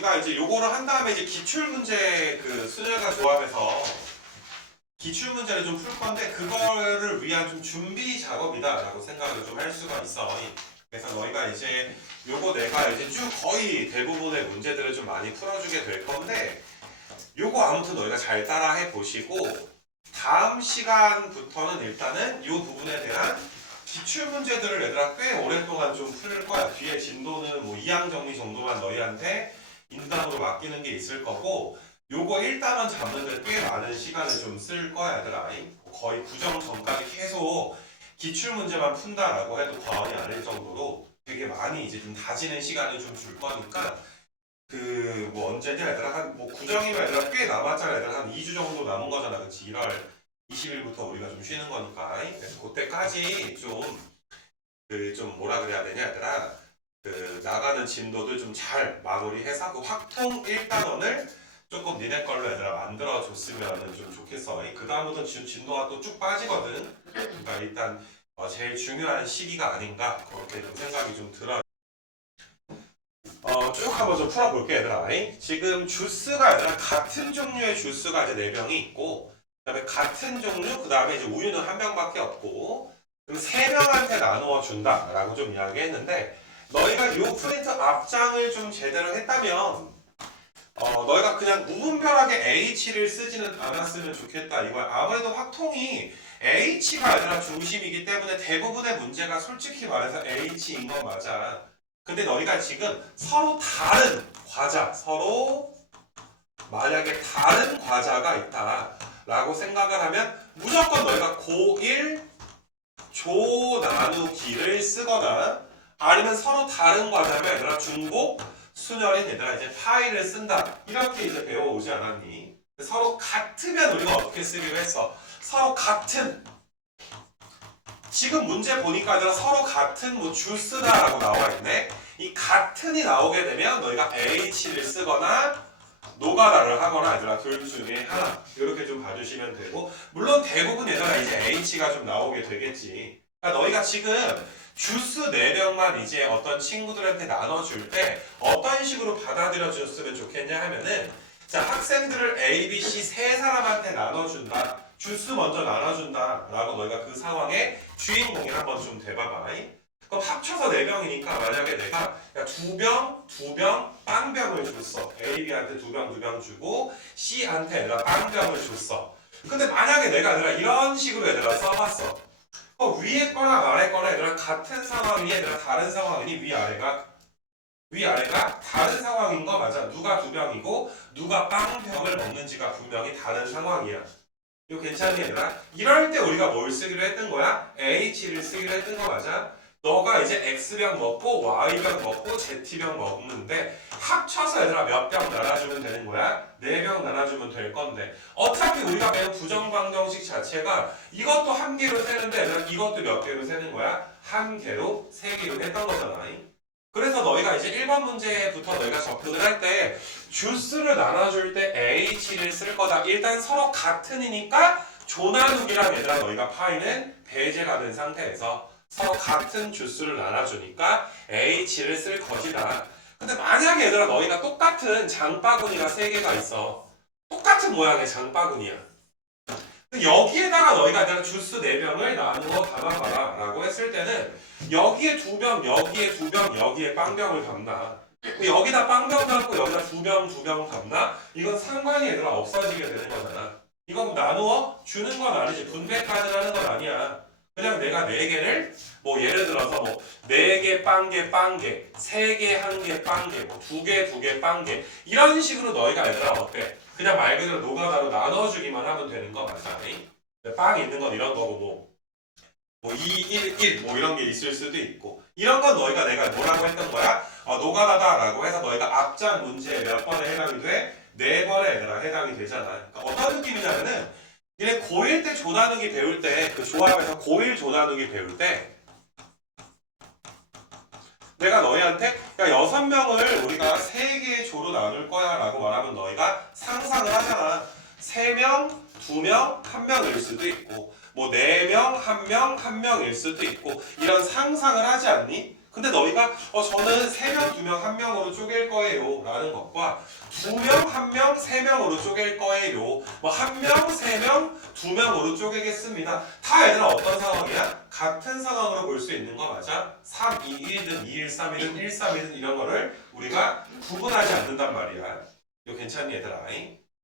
우리가 이제 요거를 한 다음에 이제 기출문제 그 수능과 조합해서 기출문제를 좀 풀 건데 그거를 위한 좀 준비 작업이다라고 생각을 좀 할 수가 있어. 그래서 너희가 이제 요거 내가 이제 쭉 거의 대부분의 문제들을 좀 많이 풀어주게 될 건데 요거 아무튼 너희가 잘 따라해 보시고 다음 시간부터는 일단은 요 부분에 대한 기출 문제들을 얘들아 꽤 오랫동안 좀 풀 거야. 뒤에 진도는 뭐 2항 정리 정도만 너희한테 인단으로 맡기는 게 있을 거고 요거 1단원 잡는데 꽤 많은 시간을 좀 쓸 거야 얘들아. 거의 구정 전까지 계속 기출 문제만 푼다라고 해도 과언이 아닐 정도로 되게 많이 이제 좀 다지는 시간을 좀 줄 거니까 그 뭐 언제냐 얘들아 한 뭐 구정이면 얘들아 꽤 남았잖아. 얘들아 한 2주 정도 남은 거잖아. 그치? 1월 20일부터 우리가 좀 쉬는 거니까. 그래서 그때까지 좀 뭐라 그래야 되냐 얘들아 그 나가는 진도들 좀 잘 마무리해서 그 확통 1단원을 조금 니네 걸로 얘들아 만들어 줬으면 좀 좋겠어. 그 다음부터는 진도가 또 쭉 빠지거든. 그러니까 일단 제일 중요한 시기가 아닌가 그렇게 좀 생각이 좀 들어. 쭉 한번 좀 풀어볼게 얘들아. 지금 주스가 얘들아 같은 종류의 주스가 이제 4병이 있고 그 다음에 같은 종류 그 다음에 이제 우유는 1병밖에 없고 그럼 3명한테 나누어 준다 라고 좀 이야기했는데 너희가 요 프린트 앞장을 좀 제대로 했다면 너희가 그냥 무분별하게 H를 쓰지는 않았으면 좋겠다 이거야. 아무래도 확통이 H가 얘들아 중심이기 때문에 대부분의 문제가 솔직히 말해서 H인 건 맞아. 근데 너희가 지금 서로 다른 과자, 서로 만약에 다른 과자가 있다 라고 생각을 하면 무조건 너희가 고1 조 나누기를 쓰거나 아니면 서로 다른 과자면 얘들아 중복 순열인 얘들아 이제 파이를 쓴다 이렇게 이제 배워오지 않았니? 서로 같으면 우리가 어떻게 쓰기로 했어? 서로 같은 지금 문제 보니까 얘들아 서로 같은 뭐 주스다라고 나와 있네. 이 같은이 나오게 되면 너희가 H를 쓰거나 노가다를 하거나 얘들아 둘 중에 하나 이렇게 좀 봐주시면 되고 물론 대부분 얘들아 이제 H가 좀 나오게 되겠지. 그러니까 너희가 지금 주스 4병만 이제 어떤 친구들한테 나눠줄 때 어떤 식으로 받아들여 줬으면 좋겠냐 하면은 자 학생들을 A, B, C 3사람한테 나눠준다. 주스 먼저 나눠준다 라고 너희가 그 상황에 주인공이 한번 좀 돼봐봐. 그럼 합쳐서 4병이니까 만약에 내가 2병, 2병, 빵병을 줬어. A, B한테 2병, 2병 주고 C한테 얘들아 빵병을 줬어. 근데 만약에 내가 이런 식으로 얘들아 써봤어. 위에 거나 아래 거나 얘들아 같은 상황이니 얘들아 다른 상황이니 위아래가 다른 상황인 거 맞아. 누가 2병이고 누가 빵병을 먹는지가 분명히 다른 상황이야. 이거 괜찮니 얘들아? 이럴 때 우리가 뭘 쓰기로 했던 거야? H를 쓰기로 했던 거 맞아? 너가 이제 X병 먹고 Y병 먹고 Z병 먹는데 합쳐서 얘들아 몇 병 나눠주면 되는 거야? 4병 나눠주면 될 건데 어차피 우리가 배운 부정방정식 자체가 이것도 1개로 세는데 얘들아 이것도 몇 개로 세는 거야? 1개로 3개로 했던 거잖아. 그래서 너희가 이제 1번 문제부터 너희가 접근을 할 때 주스를 나눠줄 때 H를 쓸 거다. 일단 서로 같은이니까 조나누기랑 얘들아 너희가 파이는 배제가 된 상태에서 서로 같은 주스를 나눠주니까 H를 쓸 것이다. 근데 만약에 얘들아 너희가 똑같은 장바구니가 3개가 있어. 똑같은 모양의 장바구니야. 여기에다가 너희가 얘들아 주스 4병을 나누어 담아봐라 라고 했을 때는 여기에 2병, 여기에 2병, 여기에 빵병을 담나. 여기다 빵병 담고 여기다 2병 담나? 이건 상관이 얘들아 없어지게 되는 거잖아. 이건 나누어 주는 건 아니지. 분배까지 하는 건 아니야. 그냥 내가 4개를 뭐 예를 들어서 뭐 4개 빵개 3개 1개 빵개 뭐 2개 2개 빵개 이런 식으로 너희가 얘들아 어때? 그냥 말 그대로 노가다로 나눠주기만 하면 되는 거 맞아. 빵 있는 건 이런 거고 뭐 2, 1, 1 뭐 이런 게 있을 수도 있고 이런 건 너희가 내가 뭐라고 했던 거야? 노가다다라고 해서 너희가 앞장 문제에 몇 번에 해당이 돼? 4번에 얘들아 해당이 되잖아. 그러니까 어떤 느낌이냐면은 얘네 고1 때 조나누기 배울 때 그 조합에서 고1 조나누기 배울 때 내가 너희한테 야 6명을 우리가 3개의 조로 나눌 거야 라고 말하면 너희가 상상을 하잖아. 3명, 2명, 1명일 수도 있고 뭐 4명, 1명, 1명일 수도 있고 이런 상상을 하지 않니? 근데 너희가 저는 3명, 2명, 1명으로 쪼갤 거예요 라는 것과 2명, 1명, 3명으로 쪼갤 거예요. 뭐 1명, 3명, 2명으로 쪼개겠습니다. 다 얘들아 어떤 상황이야? 같은 상황으로 볼 수 있는 거 맞아? 3, 2, 1든 2, 1, 3이든 1, 3이든 이런 거를 우리가 구분하지 않는단 말이야. 이거 괜찮니 얘들아?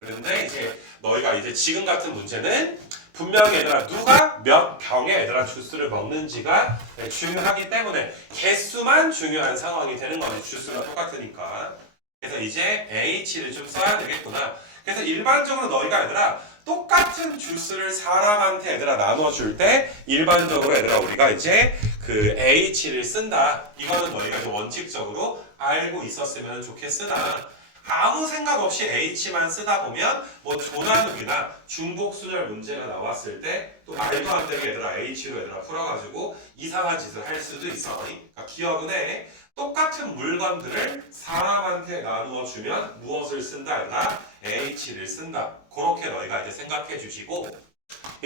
그런데 이제 너희가 이제 지금 같은 문제는 분명히 얘들아 누가 몇 병의 얘들아 주스를 먹는지가 중요하기 때문에 개수만 중요한 상황이 되는 거네. 주스가 똑같으니까. 그래서 이제 H를 좀 써야 되겠구나. 그래서 일반적으로 너희가 얘들아 똑같은 주스를 사람한테 얘들아 나눠줄 때 일반적으로 얘들아 우리가 이제 그 H를 쓴다. 이거는 너희가 좀 원칙적으로 알고 있었으면 좋겠으나 아무 생각 없이 H만 쓰다 보면 뭐 조나누기나 중복순열 문제가 나왔을 때 또 말도 안 되게 얘들아 H로 얘들아 풀어가지고 이상한 짓을 할 수도 있어. 그러니까 기억은 해. 똑같은 물건들을 사람한테 나누어 주면 무엇을 쓴다 얘들아? H를 쓴다. 그렇게 너희가 이제 생각해 주시고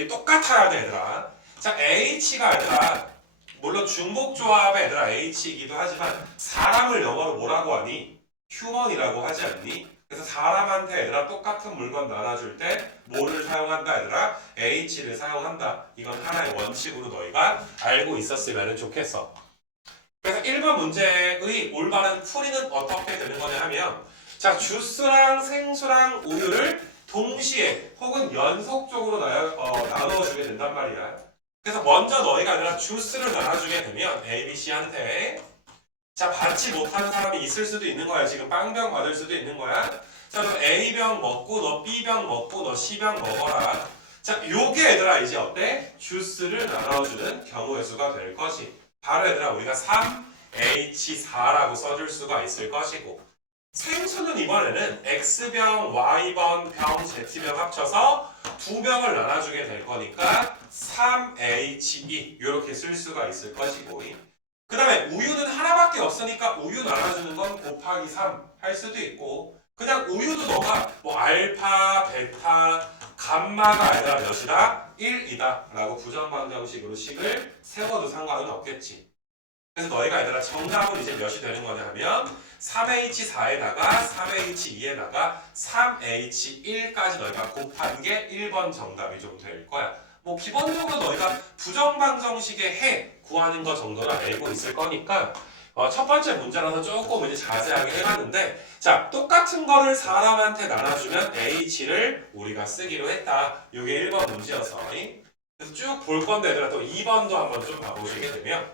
똑같아야 돼 얘들아. 자 H가 얘들아 물론 중복조합의 얘들아 H이기도 하지만 사람을 영어로 뭐라고 하니? 휴먼이라고 하지 않니? 그래서 사람한테 얘들아 똑같은 물건 나눠줄 때 뭐를 사용한다 얘들아? H를 사용한다. 이건 하나의 원칙으로 너희가 알고 있었으면 좋겠어. 그래서 1번 문제의 올바른 풀이는 어떻게 되는 거냐 하면 자 주스랑 생수랑 우유를 동시에 혹은 연속적으로 나눠주게 된단 말이야. 그래서 먼저 너희가 아니라 주스를 나눠주게 되면 A, B, C한테 자 받지 못하는 사람이 있을 수도 있는 거야. 지금 빵병 받을 수도 있는 거야. 자 너 A병 먹고 너 B병 먹고 너 C병 먹어라. 자 요게 얘들아 이제 어때? 주스를 나눠주는 경우의 수가 될 것이 바로 얘들아 우리가 3H4라고 써줄 수가 있을 것이고 생수는 이번에는 X병, Y번, 병, Z병 합쳐서 2병을 나눠주게 될 거니까 3H2 이렇게 쓸 수가 있을 것이고 그 다음에 우유는 하나밖에 없으니까 우유 나눠주는 건 곱하기 3 할 수도 있고 그냥 우유도 너가 뭐 알파, 베타, 감마가 아니라 몇이다? 1이다 라고 부정방정식으로 식을 세워도 상관은 없겠지. 그래서 너희가 얘들아 정답은 이제 몇이 되는 거냐 하면 3H4에다가 3H2에다가 3H1까지 너희가 곱한 게 1번 정답이 좀 될 거야. 뭐 기본적으로 너희가 부정방정식의 해 구하는 거 정도는 알고 있을 거니까 첫 번째 문제라서 조금 이제 자세하게 해봤는데 자 똑같은 거를 사람한테 나눠주면 H를 우리가 쓰기로 했다. 이게 1번 문제여서 그래서 쭉 볼 건데 얘들아 또 2번도 한번 좀 봐보시게 되면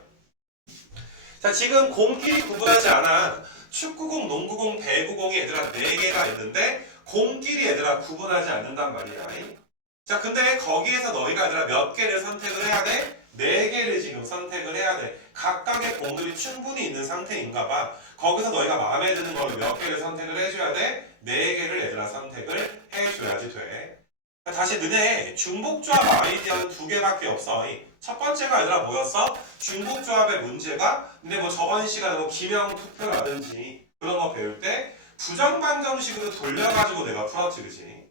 자 지금 공끼리 구분하지 않아. 축구공, 농구공, 배구공이 얘들아 4개가 있는데 공끼리 얘들아 구분하지 않는단 말이야. 자 근데 거기에서 너희가 얘들아 몇 개를 선택을 해야 돼? 4개를 지금 선택을 해야 돼. 각각의 공들이 충분히 있는 상태인가 봐. 거기서 너희가 마음에 드는 거를 몇 개를 선택을 해줘야 돼? 4개를 얘들아 선택을 해줘야지 돼. 다시 너네 중복조합 아이디어는 2개밖에 없어. 첫 번째가 얘들아 뭐였어? 중복조합의 문제가 근데 뭐 저번 시간에 뭐 기명 투표라든지 그런 거 배울 때 부정방정식으로 돌려가지고 내가 풀었지 그지?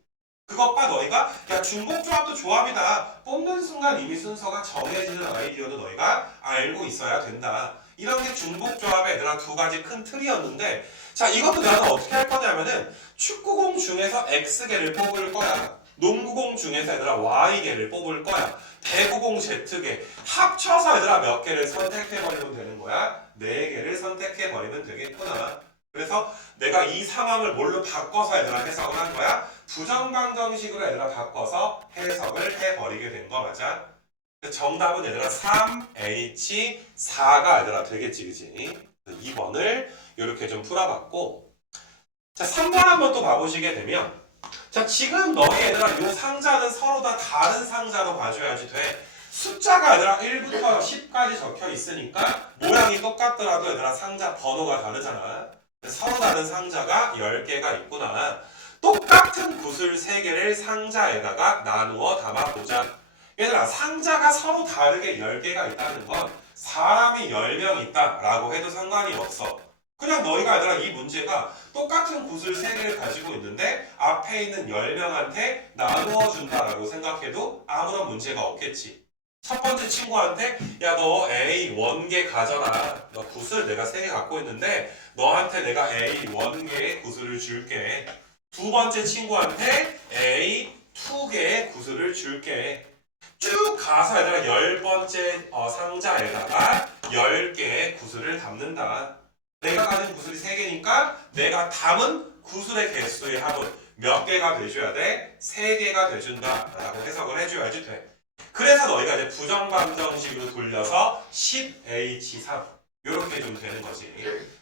그것과 너희가 야 중복조합도 조합이다 뽑는 순간 이미 순서가 정해지는 아이디어도 너희가 알고 있어야 된다. 이런 게 중복조합의 얘들아 2가지 큰 틀이었는데 자 이것도 나는 어떻게 할 거냐면은 축구공 중에서 X개를 뽑을 거야. 농구공 중에서 얘들아 Y개를 뽑을 거야. 배구공 Z개 합쳐서 얘들아 몇 개를 선택해버리면 되는 거야? 4개를 선택해버리면 되겠구나. 그래서 내가 이 상황을 뭘로 바꿔서 얘들아 해석을 한 거야? 부정방정식으로 얘들아 바꿔서 해석을 해버리게 된 거 맞아? 정답은 얘들아 3H4가 얘들아 되겠지 그치? 2번을 이렇게 좀 풀어봤고 자 3번 한번 또 봐보시게 되면 자 지금 너희 얘들아 요 상자는 서로 다 다른 상자로 봐줘야지 돼. 숫자가 얘들아 1부터 10까지 적혀 있으니까 모양이 똑같더라도 얘들아 상자 번호가 다르잖아. 서로 다른 상자가 10개가 있구나. 똑같은 구슬 3개를 상자에다가 나누어 담아보자. 얘들아 상자가 서로 다르게 10개가 있다는 건 사람이 10명 있다라고 해도 상관이 없어. 그냥 너희가 얘들아 이 문제가 똑같은 구슬 3개를 가지고 있는데 앞에 있는 10명한테 나누어 준다라고 생각해도 아무런 문제가 없겠지. 첫 번째 친구한테 야 너 A 원개 가져라. 너 구슬 내가 3개 갖고 있는데 너한테 내가 A 원개의 구슬을 줄게. 두 번째 친구한테 A 2개의 구슬을 줄게. 쭉 가서 얘들아 10번째 상자에다가 10개의 구슬을 담는다. 내가 가진 구슬이 3개니까 내가 담은 구슬의 개수의 합은 몇 개가 돼줘야 돼? 3개가 돼준다 라고 해석을 해줘야지 돼. 그래서 너희가 이제 부정방정식으로 돌려서 10H3 이렇게 좀 되는 거지.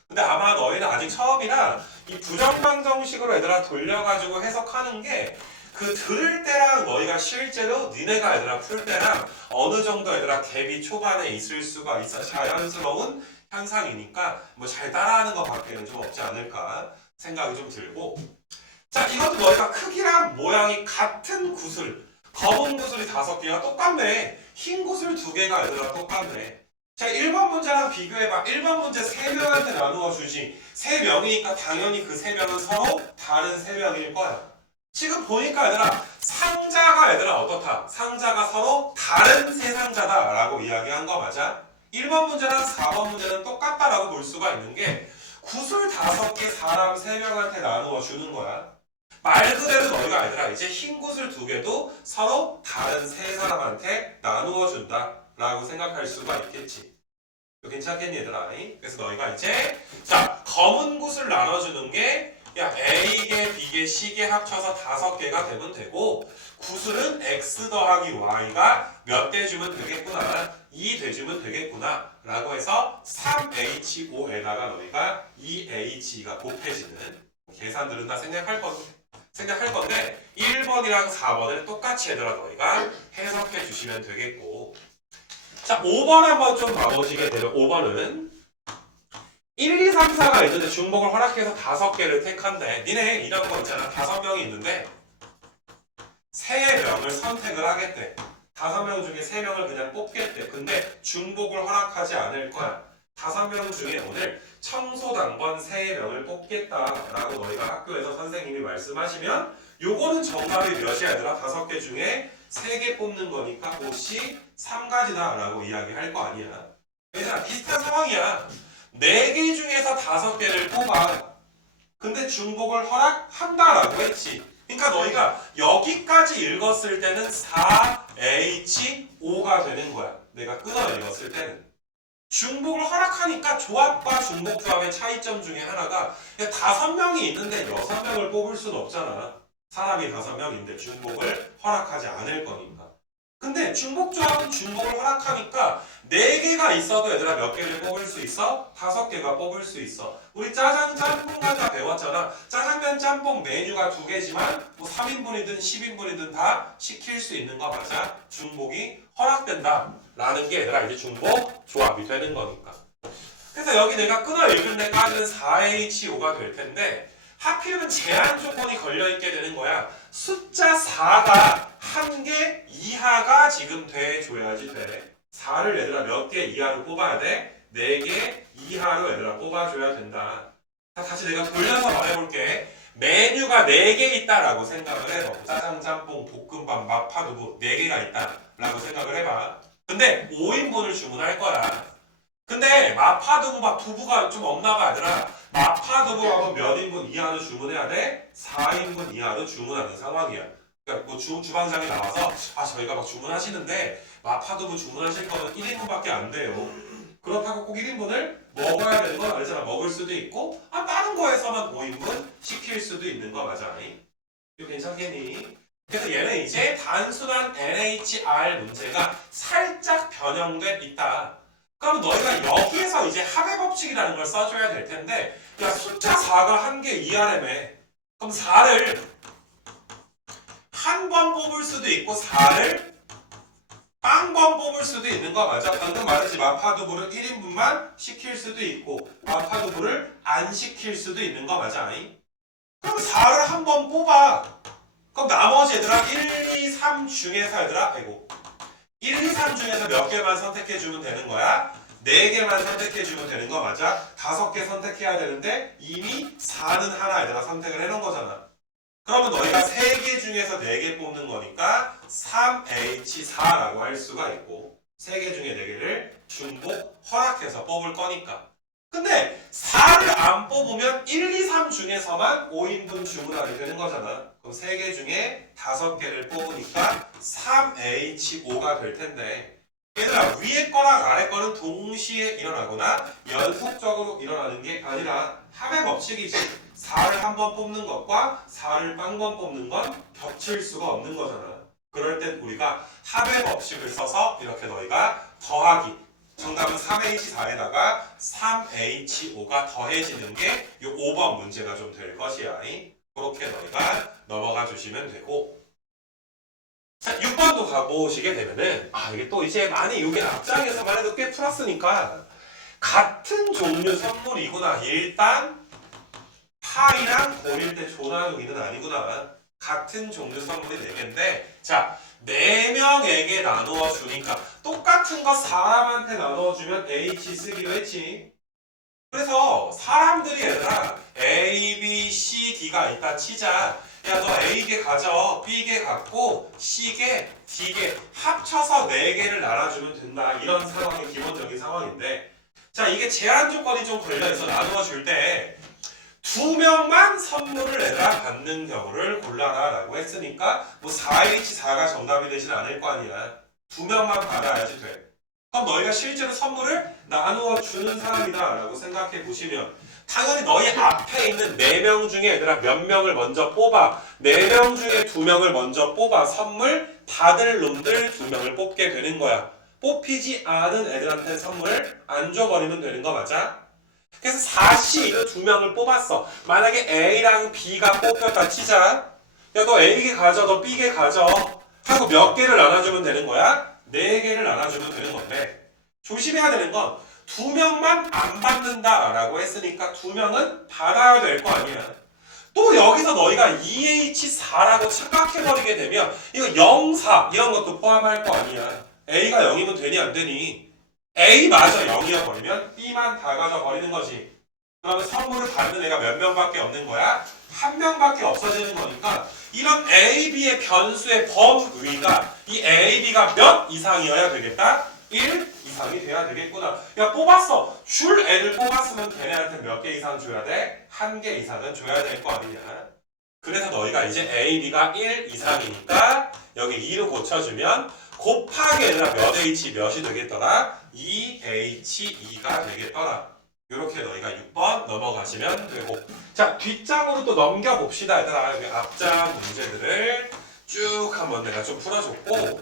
근데 아마 너희는 아직 처음이라 이 부정방정식으로 얘들아 돌려가지고 해석하는 게 그 들을 때랑 너희가 실제로 니네가 얘들아 풀 때랑 어느 정도 얘들아 갭이 초반에 있을 수가 있어. 자연스러운 현상이니까 뭐 잘 따라하는 것밖에는 좀 없지 않을까 생각이 좀 들고. 자, 이것도 너희가 크기랑 모양이 같은 구슬, 검은 구슬이 5개가 똑같네. 흰 구슬 2개가 얘들아 똑같네. 자, 1번 문제랑 비교해봐. 1번 문제 3명한테 나누어 주지. 3명이니까 당연히 그 3명은 서로 다른 3명일 거야. 지금 보니까 얘들아 상자가 얘들아 어떻다? 상자가 서로 다른 세 상자다 라고 이야기한 거 맞아? 1번 문제랑 4번 문제는 똑같다라고 볼 수가 있는 게 구슬 5개 사람 3명한테 나누어 주는 거야. 말 그대로 너희가 얘들아 이제 흰 구슬 2개도 서로 다른 세 사람한테 나누어 준다 라고 생각할 수가 있겠지. 괜찮겠니 얘들아? 그래서 너희가 이제 자 검은 구슬 나눠주는 게 야 A개, B개, C개 합쳐서 5개가 되면 되고 구슬은 X 더하기 Y가 몇 대 주면 되겠구나 2 대주면 되겠구나 라고 해서 3H5에다가 너희가 2H가 곱해지는 계산들은 다 생략할 건데 1번이랑 4번을 똑같이 얘들아 너희가 해석해 주시면 되겠고. 자 5번 한번 좀 봐보시게 되면 5번은 1, 2, 3, 4가 있는데 중복을 허락해서 5개를 택한대. 니네 이런 거 있잖아. 5명이 있는데 3명을 선택을 하겠대. 5명 중에 3명을 그냥 뽑겠대. 근데 중복을 허락하지 않을 거야. 5명 중에 오늘 청소당번 3명을 뽑겠다라고 너희가 학교에서 선생님이 말씀하시면 요거는 정답이 몇이야 얘들아? 5개 중에 3개 뽑는 거니까 혹시 3가지다 라고 이야기할 거 아니야. 얘들아 비슷한 상황이야. 4개 중에서 5개를 뽑아. 근데 중복을 허락한다라고 했지. 그러니까 너희가 여기까지 읽었을 때는 4H5가 되는 거야. 내가 끊어 읽었을 때는. 중복을 허락하니까 조합과 중복 조합의 차이점 중에 하나가 5명이 있는데 6명을 뽑을 수는 없잖아. 사람이 5명인데 중복을 허락하지 않을 거니까. 근데 중복 조합은 중복을 허락하니까 4개가 있어도 얘들아 몇 개를 뽑을 수 있어? 5개가 뽑을 수 있어. 우리 짜장 짬뽕 다 배웠잖아. 짜장면 짬뽕 메뉴가 2개지만 뭐 3인분이든 10인분이든 다 시킬 수 있는 거 맞아? 중복이 허락된다 라는 게 얘들아 이제 중복 조합이 되는 거니까. 그래서 여기 내가 끊어 읽을 때까지는 4H5가 될 텐데 하필이면 제한 조건이 걸려있게 되는 거야. 숫자 4가 1개 이하가 지금 돼줘야지 돼. 4를 얘들아 몇 개 이하로 뽑아야 돼? 4개 이하로 얘들아 뽑아줘야 된다. 자, 다시 내가 돌려서 말해볼게. 메뉴가 4개 있다라고 생각을 해봐. 짜장, 짬뽕, 볶음밥, 마파두부 4개가 있다라고 생각을 해봐. 근데 5인분을 주문할 거야. 근데 마파두부밥 두부가 좀 없나 봐 얘들아. 마파두부밥은 몇 인분 이하로 주문해야 돼? 4인분 이하로 주문하는 상황이야. 그러니까 뭐 주방장이 나와서 저희가 막 주문하시는데 마파두부 주문하실 거는 1인분밖에 안 돼요. 그렇다고 꼭 1인분을 먹어야 되는 건 아니잖아. 먹을 수도 있고 다른 거에서만 5인분 시킬 수도 있는 거 맞아. 이거 괜찮겠니? 그래서 얘는 이제 단순한 NHR 문제가 살짝 변형돼 있다. 그럼 너희가 여기에서 이제 합의 법칙이라는 걸 써줘야 될 텐데 야 숫자 4가 1개 이하라며. 그럼 4를 한 번 뽑을 수도 있고 4를 빵번 뽑을 수도 있는 거 맞아? 방금 말했지 마파두부를 1인분만 시킬 수도 있고 마파두부를 안 시킬 수도 있는 거 맞아? 그럼 4를 한 번 뽑아. 그럼 나머지 얘들아 1, 2, 3 중에서 얘들아 1, 2, 3 중에서 몇 개만 선택해주면 되는 거야? 4개만 선택해주면 되는 거 맞아? 5개 선택해야 되는데 이미 4는 하나 얘들아 선택을 해놓은 거잖아. 그러면 너희가 3개 중에서 4개 뽑는 거니까 3H4라고 할 수가 있고 3개 중에 4개를 중복 허락해서 뽑을 거니까. 근데 4를 안 뽑으면 1, 2, 3 중에서만 5인분 주문하게 되는 거잖아. 그럼 3개 중에 5개를 뽑으니까 3H5가 될 텐데, 얘들아 위에 거랑 아래 거는 동시에 일어나거나 연속적으로 일어나는 게 아니라 합의 법칙이지. 4를 한 번 뽑는 것과 4를 한 번 뽑는 건 겹칠 수가 없는 거잖아. 그럴 땐 우리가 합의 법칙을 써서 이렇게 너희가 더하기, 정답은 3H4에다가 3H5가 더해지는 게 이 5번 문제가 좀 될 것이야. 그렇게 너희가 넘어가 주시면 되고, 자, 6번도 가보시게 되면은, 이게 또 이제 많이 이게 앞장에서만 해도 꽤 풀었으니까, 같은 종류 선물이구나. 일단, 파이랑 고릴 때 조나누기는 아니구나. 같은 종류 선물이 4개인데, 자, 4명에게 나누어 주니까, 똑같은 거 사람한테 나누어 주면 H 쓰기로 했지. 그래서 사람들이 얘들아, A, B, C, D가 있다 치자. 야, 너 A개 가져, B개 갖고, C개, D개 합쳐서 4개를 나눠주면 된다. 이런 상황이 기본적인 상황인데, 자, 이게 제한 조건이 좀 걸려있어. 나누어 줄 때 2명만 선물을 얘들아 받는 경우를 골라라 라고 했으니까 뭐 4H4가 정답이 되진 않을 거 아니야. 2명만 받아야지 돼. 그럼 너희가 실제로 선물을 나누어 주는 사람이다 라고 생각해 보시면, 당연히 너희 앞에 있는 4명 중에 얘들아 몇 명을 먼저 뽑아. 4명 중에 2명을 먼저 뽑아 선물 받을 놈들 2명을 뽑게 되는 거야. 뽑히지 않은 애들한테 선물을 안 줘버리면 되는 거 맞아? 그래서 4C 2명을 뽑았어. 만약에 A랑 B가 뽑혔다 치자. 야, 너 A개 가져, 너 B개 가져 하고 몇 개를 나눠주면 되는 거야? 4개를 나눠주면 되는 건데, 조심해야 되는 건 2명만 안 받는다라고 했으니까 2명은 받아야 될 거 아니야. 또 여기서 너희가 2H4라고 착각해버리게 되면 이거 0, 4 이런 것도 포함할 거 아니야. A가 0이면 되니 안 되니? A마저 0이어버리면 B만 다 가져버리는 거지. 그러면 선물을 받는 애가 몇 명밖에 없는 거야? 1명밖에 없어지는 거니까, 이런 A, B의 변수의 범위가 이 A, B가 몇 이상이어야 되겠다? 1 이상이 돼야 되겠구나. 야, 뽑았어. 줄 애를 뽑았으면 걔네한테 몇 개 이상 줘야 돼? 1개 이상은 줘야 될 거 아니냐. 그래서 너희가 이제 A, B가 1 이상이니까 여기 2로 고쳐주면 곱하기 얘들아 몇 H 몇이 되겠더라? 2H2가 되겠더라. 이렇게 너희가 6번 넘어가시면 되고, 자, 뒷장으로 또 넘겨봅시다 얘들아. 여기 앞장 문제들을 쭉 한번 내가 좀 풀어줬고,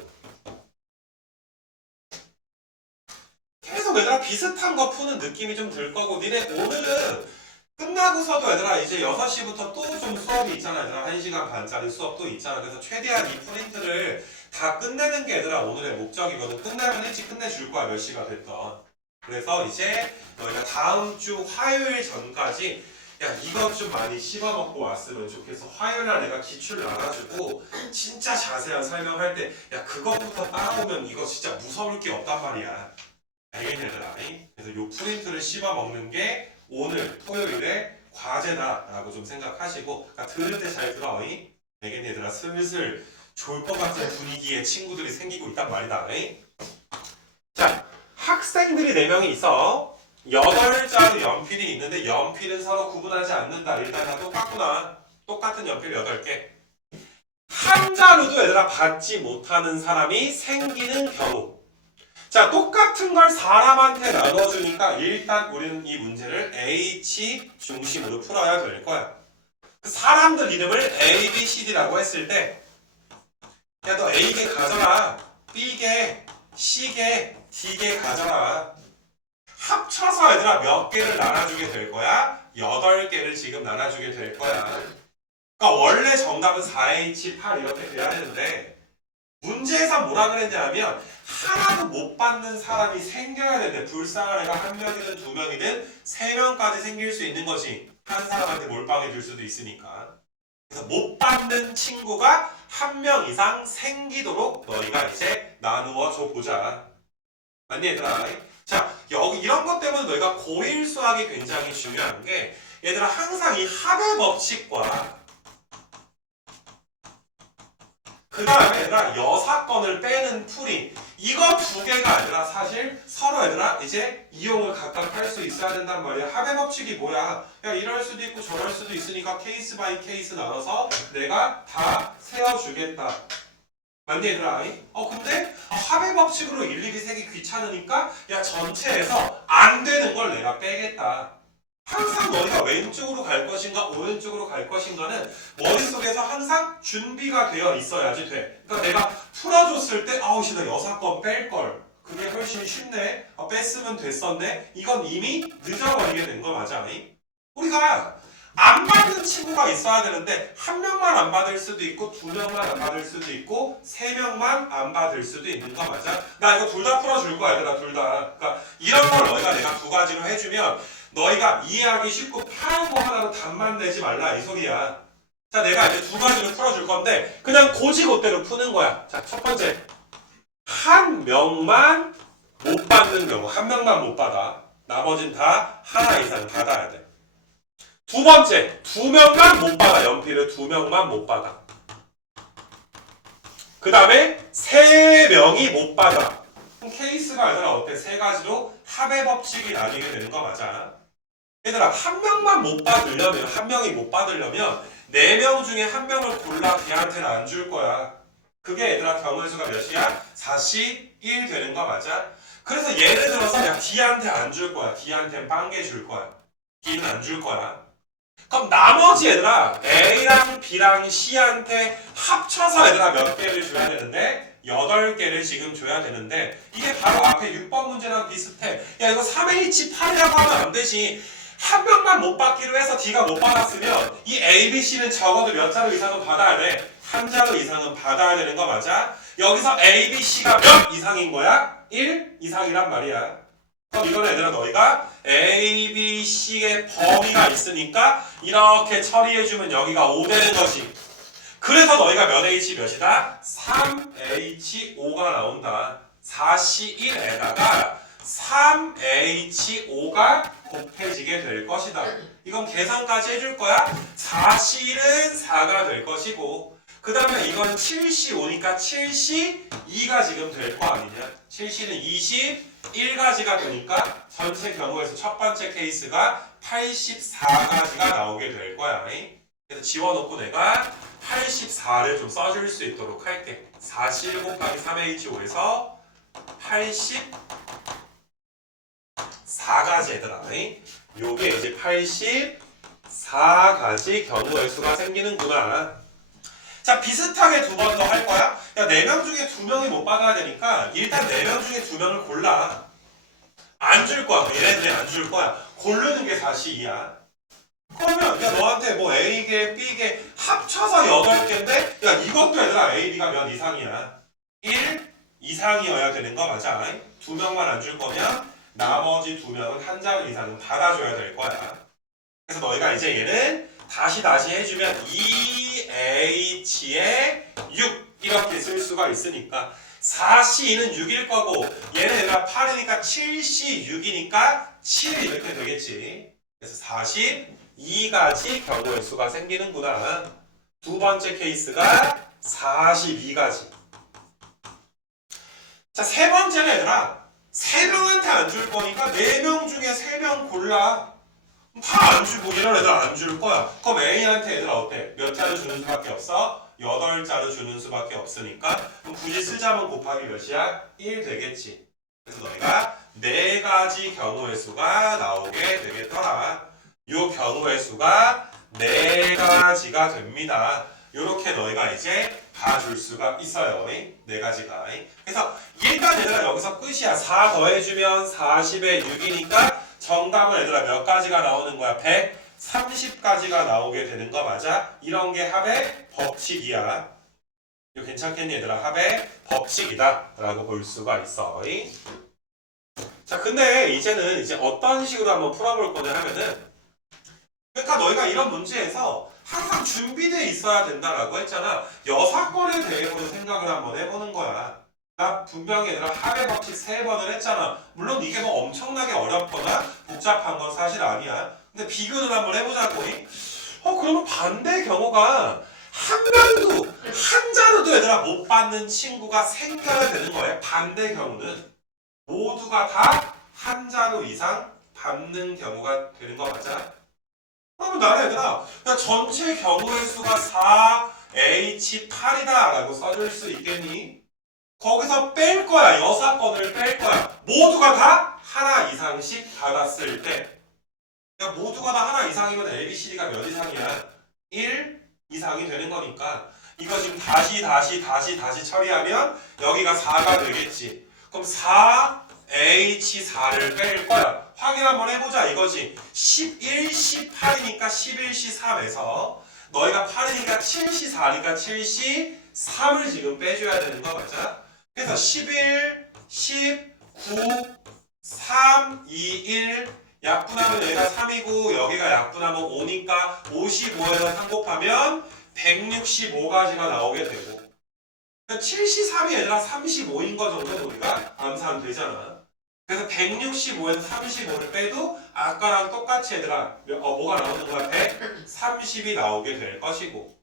계속 얘들아 비슷한 거 푸는 느낌이 좀 들 거고, 니네 오늘은 끝나고서도 얘들아 이제 6시부터 또 좀 수업이 있잖아. 얘들아 1시간 반짜리 수업도 있잖아. 그래서 최대한 이 프린트를 다 끝내는 게 얘들아 오늘의 목적이거든. 끝나면 일찍 끝내줄 거야, 몇 시가 됐던. 그래서 이제 너희가 다음 주 화요일 전까지, 야, 이것 좀 많이 씹어먹고 왔으면 좋겠어. 화요일날 내가 기출 나가지고 진짜 자세한 설명할 때, 야, 그것부터 따라오면 이거 진짜 무서울 게 없단 말이야. 알겠니 얘들아? 그래서 요 프린트를 씹어먹는 게 오늘 토요일에 과제다라고 좀 생각하시고, 그러니까 들을 때 잘 들어. 알겠니 얘들아? 슬슬 좋을 것 같은 분위기의 친구들이 생기고 있단 말이다. 자, 학생들이 4명이 있어. 8자루 연필이 있는데 연필은 서로 구분하지 않는다. 일단 다 똑같구나. 똑같은 연필 8개. 한 자루도 얘들아 받지 못하는 사람이 생기는 경우. 자, 똑같은 걸 사람한테 나눠주니까 일단 우리는 이 문제를 H 중심으로 풀어야 될 거야. 그 사람들 이름을 A, B, C, D라고 했을 때, 야, 너 A개 가져라, B개, C개, D개 가져라. 합쳐서 얘들아 몇 개를 나눠주게 될 거야? 8개를 지금 나눠주게 될 거야. 그러니까 원래 정답은 4H8 이렇게 돼야 되는데, 문제에서 뭐라 그랬냐면 하나도 못 받는 사람이 생겨야 되는데, 불쌍한 애가 1명이든 2명이든 3명까지 생길 수 있는 것이, 한 사람한테 몰빵해 줄 수도 있으니까. 그래서 못 받는 친구가 1명 이상 생기도록 너희가 이제 나누어 줘 보자. 맞니 얘들아? 자, 여기 이런 것 때문에 너희가 고1 수학이 굉장히 중요한 게, 얘들아 항상 이 합의 법칙과 그 다음에 얘들아 여사건을 빼는 풀이, 이거 두 개가 아니라 사실 서로 얘들아 이제 이용을 각각 할 수 있어야 된단 말이야. 합의 법칙이 뭐야? 야 이럴 수도 있고 저럴 수도 있으니까 케이스 바이 케이스 나눠서 내가 다 세워주겠다. 맞니 얘들아? 근데 합의 법칙으로 일일이 세기 귀찮으니까 야 전체에서 안 되는 걸 내가 빼겠다. 항상 너희가 왼쪽으로 갈 것인가 오른쪽으로 갈 것인가는 머릿속에서 항상 준비가 되어 있어야지 돼. 그러니까 내가 풀어줬을 때 아우 씨 나 여사건 뺄걸. 그게 훨씬 쉽네. 뺐으면 됐었네. 이건 이미 늦어버리게 된 거 맞아? 우리가 안 받는 친구가 있어야 되는데 한 명만 안 받을 수도 있고 두 명만 안 받을 수도 있고 세 명만 안 받을 수도 있는 거 맞아? 나 이거 둘 다 풀어줄 거야 얘들아 둘 다. 그러니까 이런 걸 너희가 내가 두 가지로 해주면 너희가 이해하기 쉽고 파란 거 하나로 답만 내지 말라 이 소리야. 자 내가 이제 두 가지로 풀어줄 건데 그냥 고지고대로 푸는 거야. 자 첫 번째 한 명만 못 받는 경우 한 명만 못 받아. 나머진 다 하나 이상 받아야 돼. 두 번째 두 명만 못 받아. 연필을 두 명만 못 받아. 그 다음에 세 명이 못 받아. 그럼 케이스가 아니라 어때? 세 가지로 합의 법칙이 나뉘게 되는 거 맞아? 얘들아 한 명만 못 받으려면 한 명이 못 받으려면 네 명 중에 한 명을 골라 걔한테는 안 줄 거야. 그게 얘들아 경우의 수가 몇이야? 4시 1 되는 거 맞아? 그래서 예를 들어서 야 D한테 안 줄 거야. D한테는 빵개 줄 거야. D는 안 줄 거야. 그럼 나머지 얘들아 A랑 B랑 C한테 합쳐서 얘들아 몇 개를 줘야 되는데 8개를 지금 줘야 되는데 이게 바로 앞에 6번 문제랑 비슷해. 야 이거 3H8이라고 하면 안 되지. 한 명만 못 받기로 해서 D가 못 받았으면 이 A, B, C는 적어도 몇 자루 이상은 받아야 돼. 한 자루 이상은 받아야 되는 거 맞아? 여기서 A, B, C가 몇 이상인 거야? 1 이상이란 말이야. 그럼 이거는 얘들아 너희가 A, B, C의 범위가 있으니까 이렇게 처리해주면 여기가 5 되는 거지. 그래서 너희가 몇 H 몇이다? 3H5가 나온다. 4C1에다가 3H5가 곱해지게 될 것이다. 이건 계산까지 해줄 거야. 4C1은 4가 될 것이고 그 다음에 이건 7C5니까 7C2가 지금 될 거 아니냐. 7C는 21가지가 되니까 전체 경우에서 첫 번째 케이스가 84가지가 나오게 될 거야. 그래서 지워놓고 내가 84를 좀 써줄 수 있도록 할게. 4C1 곱하기 3H5에서 84가지 얘들아. 요게 이제 84가지 경우의 수가 생기는구나. 자 비슷하게 두 번 더 할 거야. 야 4명 중에 2명이 못 받아야 되니까 일단 4명 중에 2명을 골라. 안 줄 거야. 얘네들이 안 줄 거야. 고르는 게 4C2야. 그러면 야 너한테 뭐 A개, B개 합쳐서 8개인데 야 이것도 얘들아 A, B가 몇 이상이야? 1 이상이어야 되는 거 맞아? 2명만 안 줄 거면 나머지 2명은 한 자루 이상은 받아줘야 될 거야. 그래서 너희가 이제 얘는 다시 해주면 2H에 6 이렇게 쓸 수가 있으니까 4C2는 6일 거고 얘는 얘가 8이니까 7C6이니까 7 이렇게 되겠지. 그래서 42가지 경우의 수가 생기는구나. 두 번째 케이스가 42가지. 자, 세 번째는 얘들아 3명한테 안 줄 거니까 4명 중에 3명 골라. 다 안 주고 이런 애들 안 줄 거야. 그럼 A한테 얘들 어때? 몇 자루 주는 수밖에 없어? 8자루 주는 수밖에 없으니까 그럼 굳이 쓰자면 곱하기 몇이야? 1 되겠지. 그래서 너희가 4가지 경우의 수가 나오게 되겠더라. 요 경우의 수가 4가지가 됩니다. 요렇게 너희가 이제 봐줄 수가 있어요. 4가지가. 그래서 일단 얘들아 여기서 끝이야. 4 더해주면 40에 6이니까 정답은 얘들아 몇 가지가 나오는 거야? 130가지가 나오게 되는 거 맞아? 이런 게 합의 법칙이야. 이거 괜찮겠니 얘들아? 합의 법칙이다 라고 볼 수가 있어. 자 근데 이제는 이제 어떤 식으로 한번 풀어볼 거냐 하면은 그러니까 너희가 이런 문제에서 항상 준비되어 있어야 된다라고 했잖아. 여사건에 대해서 생각을 한번 해보는 거야. 나 분명히 얘들아 합의 법칙 3번을 했잖아. 물론 이게 뭐 엄청나게 어렵거나 복잡한 건 사실 아니야. 근데 비교를 한번 해보자고. 그러면 반대 경우가 한 명도 한자로도 얘들아 못 받는 친구가 생겨야 되는 거예요. 반대 경우는 모두가 다 한자로 이상 받는 경우가 되는 거 맞아? 그러면 나는 얘들아 그냥 전체 경우의 수가 4H8이다 라고 써줄 수 있겠니? 거기서 뺄 거야. 여사건을 뺄 거야. 모두가 다 하나 이상씩 받았을 때 그러니까 모두가 다 하나 이상이면 ABCD가 몇 이상이야? 1 이상이 되는 거니까 이거 지금 다시 처리하면 여기가 4가 되겠지. 그럼 4H4를 뺄 거야. 확인 한번 해보자 이거지. 11, 18이니까 11C 3에서 너희가 8이니까 7C 4니까 7C 3을 지금 빼줘야 되는 거 맞아? 그래서 11, 10, 9, 3, 2, 1 약분하면 여기가 3이고 여기가 약분하면 5니까 55에서 3 곱하면 165가지가 나오게 되고 7C3이 얘들아 35인 거 정도 우리가 암산하면 되잖아. 그래서 165에서 35를 빼도 아까랑 똑같이 얘들아 뭐가 나오는 거야? 130이 나오게 될 것이고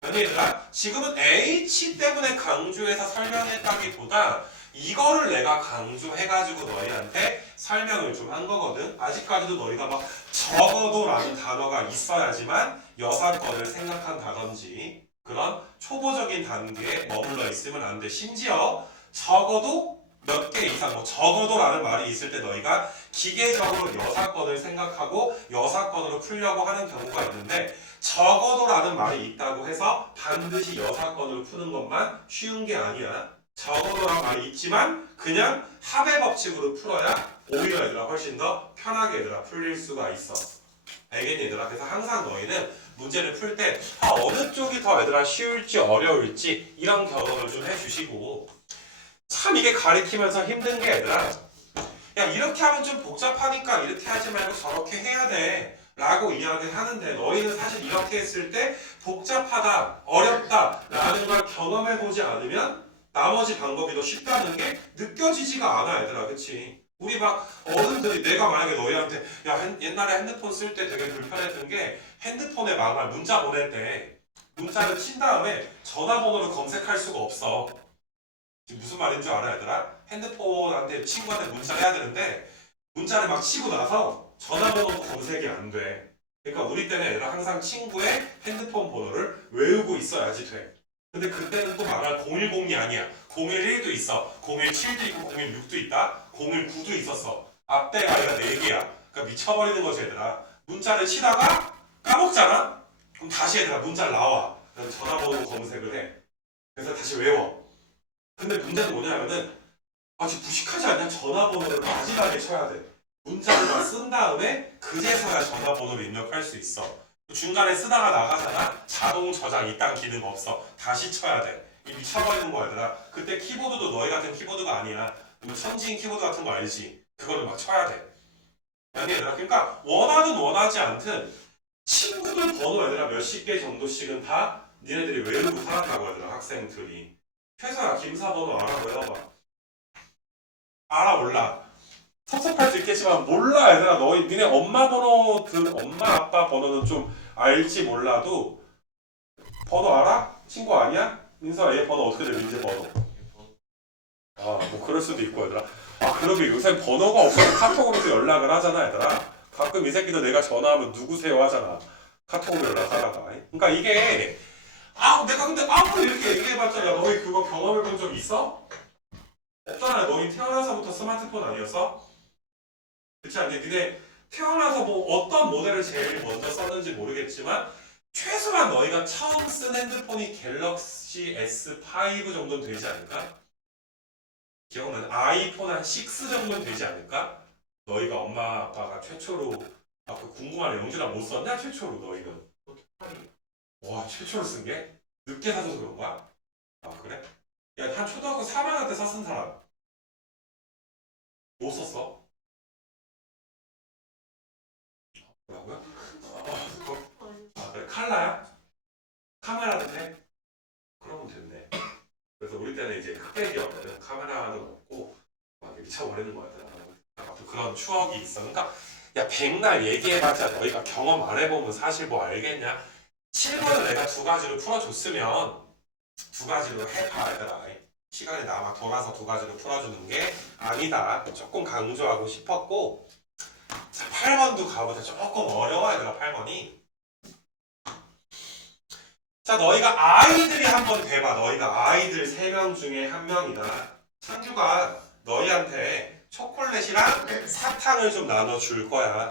아니 얘들아 지금은 H 때문에 강조해서 설명했다기보다 이거를 내가 강조해가지고 너희한테 설명을 좀 한 거거든. 아직까지도 너희가 막 적어도 라는 단어가 있어야지만 여사건을 생각한다든지 그런 초보적인 단계에 머물러 있으면 안 돼. 심지어 적어도 몇 개 이상 뭐 적어도 라는 말이 있을 때 너희가 기계적으로 여사건을 생각하고 여사건으로 풀려고 하는 경우가 있는데 적어도 라는 말이 있다고 해서 반드시 여사건을 푸는 것만 쉬운 게 아니야. 적어도란 말이 있지만 그냥 합의 법칙으로 풀어야 오히려 얘들아 훨씬 더 편하게 얘들아 풀릴 수가 있어. 알겠니 얘들아? 그래서 항상 너희는 문제를 풀 때 어느 쪽이 더 얘들아 쉬울지 어려울지 이런 경험을 좀 해주시고 참 이게 가리키면서 힘든 게 얘들아 야 이렇게 하면 좀 복잡하니까 이렇게 하지 말고 저렇게 해야 돼 라고 이야기를 하는데 너희는 사실 이렇게 했을 때 복잡하다 어렵다 라는 걸 경험해보지 않으면 나머지 방법이 더 쉽다는 게 느껴지지가 않아 얘들아. 그치? 우리 막 어른들이 내가 만약에 너희한테 야 옛날에 핸드폰 쓸 때 되게 불편했던 게 핸드폰에 막말 문자 보낼 때 문자를 친 다음에 전화번호를 검색할 수가 없어. 지금 무슨 말인 줄 알아 얘들아? 핸드폰한테 친구한테 문자를 해야 되는데 문자를 막 치고 나서 전화번호도 검색이 안 돼. 그러니까 우리 때는 얘들아 항상 친구의 핸드폰 번호를 외우고 있어야지 돼. 근데 그때는 또 말할 010이 아니야. 011도 있어. 017도 있고 016도 있다. 019도 있었어. 앞대가 얘가 4개야. 그러니까 미쳐버리는 거지 얘들아. 문자를 치다가 까먹잖아? 그럼 다시 얘들아 문자를 나와. 그래서 전화번호 검색을 해. 그래서 다시 외워. 근데 문제는 뭐냐면은 아직 무식하지 않냐? 전화번호를 마지막에 쳐야 돼. 문자를 다 쓴 다음에 그제서야 전화번호를 입력할 수 있어. 중간에 쓰다가 나가잖아. 자동 저장 이딴 기능 없어. 다시 쳐야 돼. 이 미쳐버리는 거야 얘들아. 그때 키보드도 너희 같은 키보드가 아니야. 뭐 천지인 키보드 같은 거 알지? 그거를 막 쳐야 돼. 아니 얘들아 그러니까 원하든 원하지 않든 친구들 번호 얘들아 몇십 개 정도씩은 다 니네들이 외우고 살았다고 얘들아 학생들이. 최소야 김사 번호 알아 외워봐. 알아 몰라? 섭섭할 수 있겠지만 몰라 얘들아. 너희 니네 엄마 번호 엄마 아빠 번호는 좀 알지 몰라도 번호 알아? 친구 아니야? 민서야 얘 번호 어떻게 돼? 민재 번호 뭐 그럴 수도 있고 얘들아. 그러게 요새 번호가 없어서 카톡으로도 연락을 하잖아 얘들아. 가끔 이 새끼도 내가 전화하면 누구세요 하잖아. 카톡으로 연락하다가. 그러니까 이게 내가 근데 아무리 이렇게 얘기해봤자 야 너희 그거 경험해본 적 있어? 없잖아. 너희 태어나서부터 스마트폰 아니었어? 그렇지 않니? 니네 태어나서 뭐 어떤 모델을 제일 먼저 썼는지 모르겠지만 최소한 너희가 처음 쓴 핸드폰이 갤럭시 S5 정도는 되지 않을까? 기억나는 아이폰 한 6 정도는 되지 않을까? 너희가 엄마 아빠가 최초로 궁금하네. 영준아 못 썼냐? 최초로 너희는 와 최초로 쓴 게? 늦게 사줘서 그런 거야? 그래? 야 한 초등학교 3학년 때 썼은 사람 못 썼어? 뭐라고요? 그래? 칼라야? 카메라도 돼? 그러면 됐네. 그래서 우리 때는 이제 흑백이었거든. 카메라도 없고 막 미쳐버리는 거야. 아무튼 그런 추억이 있어. 그러니까 야 백날 얘기해봤자 너희가 경험 안 해보면 사실 뭐 알겠냐? 7번을 내가 두 가지로 풀어줬으면 두 가지로 해봐 얘들아. 시간이 남아 돌아서 두 가지로 풀어주는 게 아니다. 조금 강조하고 싶었고, 자 8번도 가보자. 조금 어려워 얘들아 8번이. 자 너희가 아이들이 한번 돼봐. 너희가 아이들 3명 중에 한 명이다. 창규가 너희한테 초콜릿이랑 사탕을 좀 나눠줄 거야.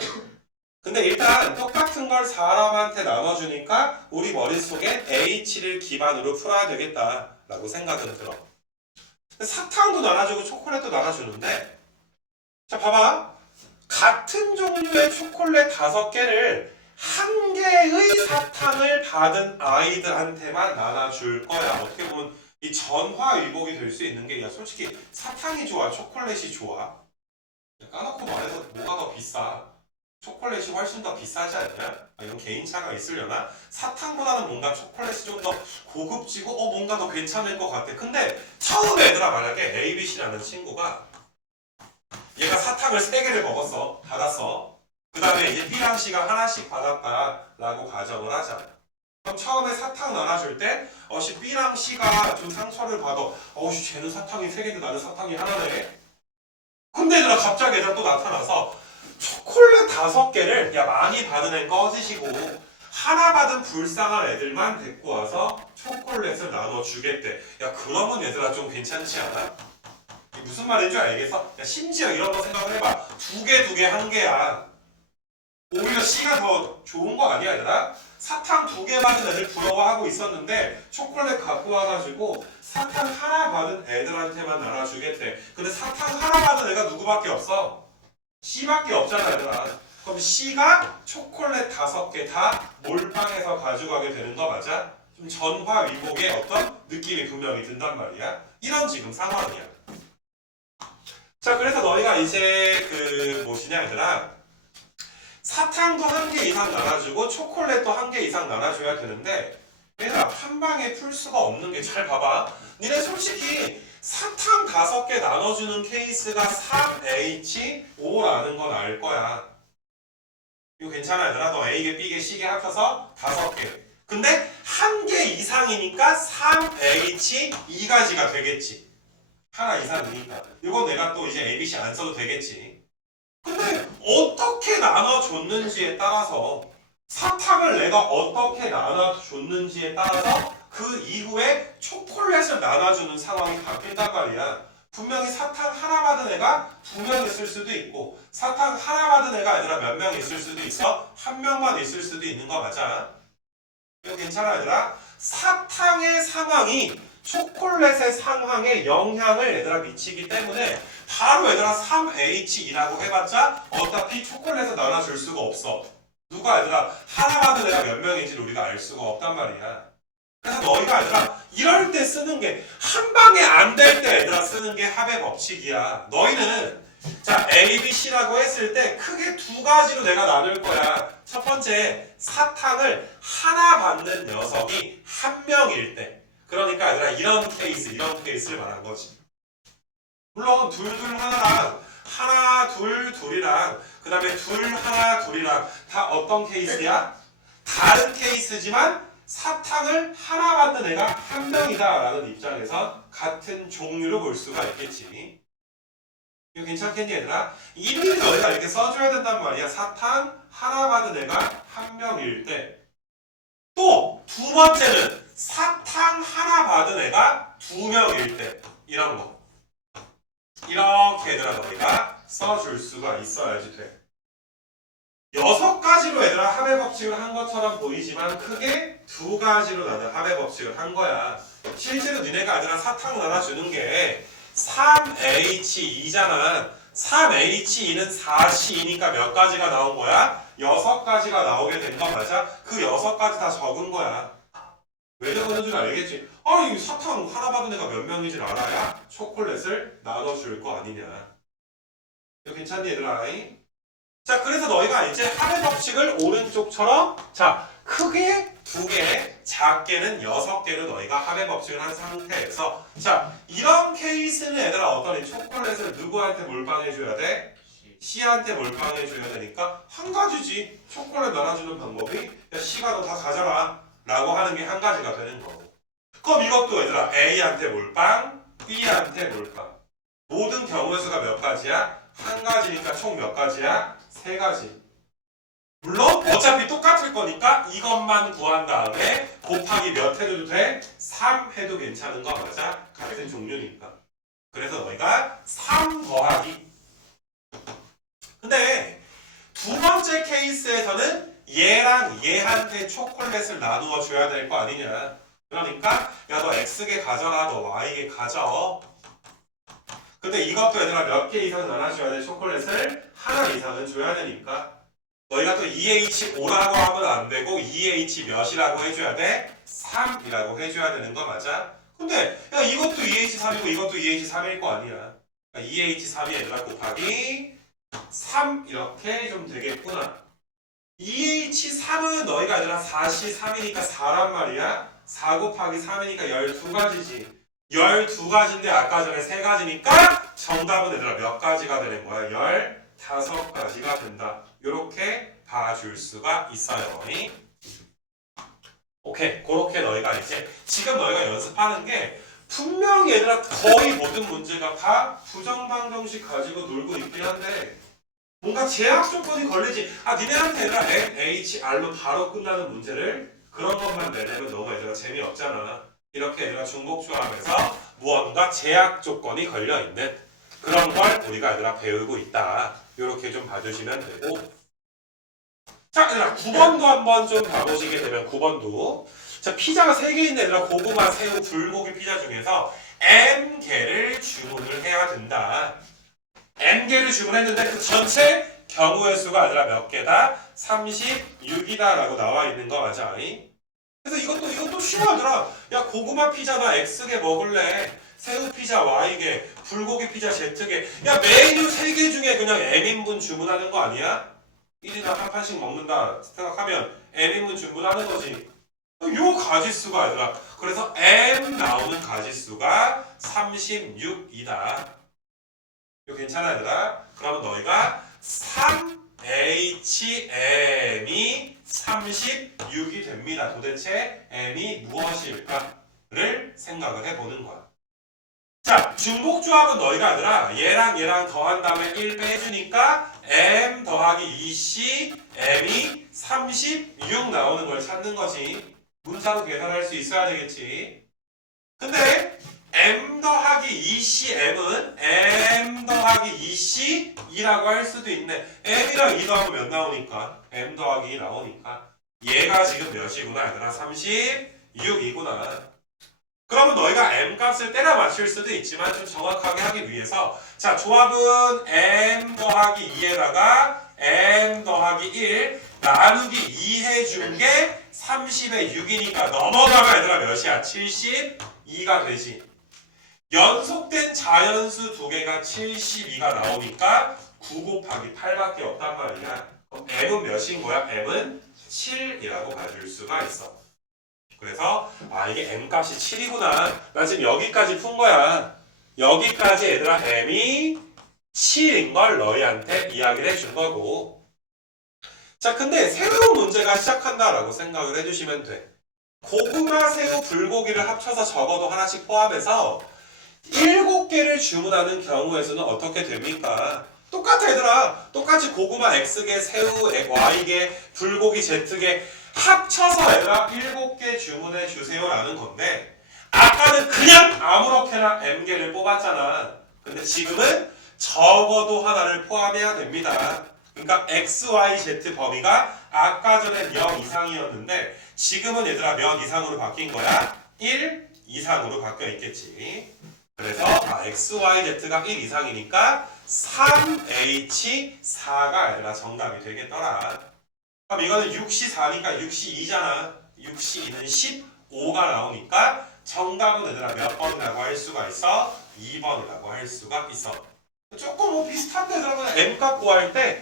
근데 일단 똑같은 걸 사람한테 나눠주니까 우리 머릿속에 H를 기반으로 풀어야 되겠다 라고 생각은 들어. 사탕도 나눠주고 초콜릿도 나눠주는데, 자 봐봐. 같은 종류의 초콜릿 5개를 한 개의 사탕을 받은 아이들한테만 나눠줄 거야. 어떻게 보면 이 전화위복이 될 수 있는 게, 야 솔직히 사탕이 좋아 초콜릿이 좋아? 까놓고 말해서 뭐가 더 비싸? 초콜릿이 훨씬 더 비싸지 않냐? 이런 개인차가 있으려나? 사탕보다는 뭔가 초콜릿이 좀 더 고급지고 뭔가 더 괜찮을 것 같아. 근데 처음에 얘들아 만약에 ABC라는 친구가 얘가 사탕을 3개를 먹었어. 받았어. 그 다음에 이제 B랑 C가 하나씩 받았다라고 가정을 하자. 그럼 처음에 사탕 나눠줄 때 B랑 C가 좀 상처를 받아. 쟤는 사탕이 3개인데 나는 사탕이 하나네. 근데 얘들아 갑자기 얘들아 또 나타나서 초콜릿 5개를 야 많이 받은 애 꺼지시고 하나 받은 불쌍한 애들만 데리고 와서 초콜릿을 나눠주겠대. 야 그러면 얘들아 좀 괜찮지 않아? 이게 무슨 말인지 알겠어? 야 심지어 이런 거 생각을 해봐. 2개, 1개야. 오히려 C가 더 좋은 거 아니야 얘들아? 사탕 2개 받은 애들 부러워하고 있었는데 초콜릿 갖고 와가지고 사탕 하나 받은 애들한테만 나눠주겠대. 근데 사탕 하나 받은 애가 누구밖에 없어? C밖에 없잖아 얘들아. 그럼 C가 초콜릿 5개 다 몰빵해서 가져가게 되는 거 맞아? 좀 전화위복의 어떤 느낌이 분명히 든단 말이야. 이런 지금 상황이야. 자 그래서 너희가 이제 뭐시냐 얘들아, 사탕도 1개 이상 나눠주고 초콜릿도 1개 이상 나눠줘야 되는데 얘들아 한 방에 풀 수가 없는 게, 잘 봐봐. 니네 솔직히 사탕 5개 나눠주는 케이스가 3H5라는 건 알 거야. 이거 괜찮아 얘들아? 너 A개, B개, C개 합쳐서 5개. 근데 1개 이상이니까 3H2가지가 되겠지. 하나 이상이니까. 이건 내가 또 이제 ABC 안 써도 되겠지. 근데 어떻게 나눠줬는지에 따라서, 사탕을 내가 어떻게 나눠줬는지에 따라서 그 이후에 초콜릿을 나눠주는 상황이 바뀐단 말이야. 분명히 사탕 하나 받은 애가 2명 있을 수도 있고, 사탕 하나 받은 애가 얘들아 몇 명 있을 수도 있어? 1명만 있을 수도 있는 거 맞아? 이거 괜찮아 얘들아? 사탕의 상황이 초콜릿의 상황에 영향을 얘들아 미치기 때문에 바로 얘들아 3H2라고 해봤자 어차피 초콜릿을 나눠줄 수가 없어. 누가 얘들아 하나 받은 애가 몇 명인지를 우리가 알 수가 없단 말이야. 그래서 너희가 얘들아 이럴 때 쓰는 게, 한 방에 안 될 때 얘들아 쓰는 게 합의 법칙이야. 너희는 자 ABC라고 했을 때 크게 2가지로 내가 나눌 거야. 첫 번째, 사탕을 하나 받는 녀석이 1명일 때. 그러니까 얘들아 이런 케이스를 말한 거지. 물론 둘 하나랑 하나 둘이랑 그 다음에 하나 둘이랑 다 어떤 케이스야? 다른 케이스지만 사탕을 하나 받는 애가 1명이다 라는 입장에서 같은 종류로 볼 수가 있겠지. 이거 괜찮겠니 얘들아? 이미를 너희가 이렇게 써줘야 된단 말이야. 사탕 하나 받은 애가 1명일 때. 또 두 번째는 사탕 하나 받은 애가 2명일 때. 이런 거. 이렇게 얘들아 너희가 써줄 수가 있어야지 돼. 6가지로 얘들아 합의 법칙을 한 것처럼 보이지만 크게 2가지로 나는 합의 법칙을 한 거야. 실제로 니네가 얘들아 사탕 나눠주는 게 3H2잖아. 3H2는 4C2니까 몇 가지가 나온 거야? 6가지가 나오게 된 거 맞아? 그 6가지 다 적은 거야. 왜 적었는 줄 알겠지? 아니 사탕 하나 받은 애가 몇 명인지 알아야 초콜릿을 나눠줄 거 아니냐. 이거 괜찮니 얘들아? 자 그래서 너희가 이제 합의 법칙을 오른쪽처럼 자 크게 2개, 작게는 6개로 너희가 합의 법칙을 한 상태에서, 자 이런 케이스는 얘들아 어떠니? 초콜릿을 누구한테 몰빵해줘야 돼? C한테 몰빵해줘야 되니까 한 가지지. 초콜릿 나눠주는 방법이 야 C가 너 다 가져라. 라고 하는 게 한 가지가 되는 거고. 그럼 이것도 얘들아 A한테 몰빵, B한테 몰빵. 모든 경우의 수가 몇 가지야? 한 가지니까 총 몇 가지야? 세 가지. 물론 어차피 똑같을 거니까 이것만 구한 다음에 곱하기 몇 해도 돼? 3 해도 괜찮은 거 맞아? 같은 종류니까. 그래서 너희가 3 더하기. 근데 두 번째 케이스에서는 얘랑 얘한테 초콜릿을 나누어 줘야 될 거 아니냐. 그러니까 야 너 X개 가져라, 너 Y개 가져. 근데 이것도 얘들아 몇 개 이상 나눠줘야 돼? 초콜릿을 하나 이상은 줘야 되니까 너희가 또 2H5라고 하면 안 되고 2H 몇이라고 해줘야 돼? 3이라고 해줘야 되는 거 맞아? 근데 야 이것도 2H3이고 이것도 2H3일 거 아니야. 그러니까 2H3이 얘들아 곱하기 3 이렇게 좀 되겠구나. 2H3은 너희가 얘들아 4시 3이니까 4란 말이야. 4 곱하기 3이니까 12가지지. 12가지인데 아까 전에 3가지니까 정답은 얘들아 몇 가지가 되는 거야? 15가지가 된다. 이렇게 봐줄 수가 있어요. 오케이, 그렇게 너희가 이제 지금 너희가 연습하는 게 분명히 얘들아 거의 모든 문제가 다 부정방정식 가지고 놀고 있긴 한데 뭔가 제약 조건이 걸리지. 아 니네한테 얘들아 NHR로 바로 끝나는 문제를 그런 것만 내려면 너무 얘들아 재미없잖아. 이렇게 얘들아 중복조합에서 무언가 제약 조건이 걸려있는 그런 걸 우리가 얘들아 배우고 있다. 이렇게 좀 봐주시면 되고. 자, 얘들아 9번도 한번 좀 봐보시게 되면 9번도 자 피자가 3개 있는 얘들아 고구마, 새우, 불고기 피자 중에서 M개를 주문을 해야 된다. M개를 주문했는데 그 전체 경우의 수가 아니라 몇 개다? 36이다 라고 나와 있는 거 맞아? 그래서 이것도 쉬워하더라. 야 고구마 피자나 X개 먹을래. 새우 피자 Y개, 불고기 피자 Z개. 야 메뉴 3개 중에 그냥 M인분 주문하는 거 아니야? 1인당 한 판씩 먹는다 생각하면 M인분 주문하는 거지. 요 가지수가 아니라 그래서 M 나오는 가지수가 36이다. 이거 괜찮아 얘들아? 그러면 너희가 3HM이 36이 됩니다. 도대체 M이 무엇일까를 생각을 해보는 거야. 자, 중복조합은 너희가 아니라 얘랑 더한 다음에 1 빼주니까 M 더하기 2C M이 36 나오는 걸 찾는 거지. 문자로 계산할 수 있어야 되겠지. 근데 M 더하기 2C M은 M 더하기 2C 2라고 할 수도 있네. M이랑 2 더하면 몇 나오니까? M 더하기 2 나오니까 얘가 지금 몇이구나 얘들아? 36이구나. 그러면 너희가 M 값을 때려 맞출 수도 있지만 좀 정확하게 하기 위해서 자 조합은 M 더하기 2에다가 M 더하기 1 나누기 2 해준 게 30의 6이니까 넘어가면 얘들아 몇이야? 72가 되지. 연속된 자연수 두 개가 72가 나오니까 9 곱하기 8밖에 없단 말이야. 그럼 M은 몇인 거야? M은 7이라고 봐줄 수가 있어. 그래서 아 이게 M 값이 7이구나. 나 지금 여기까지 푼 거야. 여기까지 얘들아 M이 7인 걸 너희한테 이야기를 해준 거고. 자 근데 새로운 문제가 시작한다라고 생각을 해주시면 돼. 고구마, 새우, 불고기를 합쳐서 적어도 하나씩 포함해서 7개를 주문하는 경우의 수는 어떻게 됩니까? 똑같아 얘들아. 똑같이 고구마 X개, 새우 Y개, 불고기 Z개 합쳐서 얘들아 7개 주문해 주세요 라는 건데 아까는 그냥 아무렇게나 M개를 뽑았잖아. 근데 지금은 적어도 하나를 포함해야 됩니다. 그러니까 X, Y, Z 범위가 아까 전에 몇 이상이었는데 지금은 얘들아 몇 이상으로 바뀐 거야? 1 이상으로 바뀌어 있겠지. 그래서 X, Y, Z가 1 이상이니까 3H4가 아니라 정답이 되겠더라. 그럼 이거는 6시 4니까 6시 2잖아. 6시 2는 15가 나오니까 정답은 얘들아 몇 번이라고 할 수가 있어? 2번이라고 할 수가 있어. 조금 뭐 비슷한데 그러면 M값 구할 때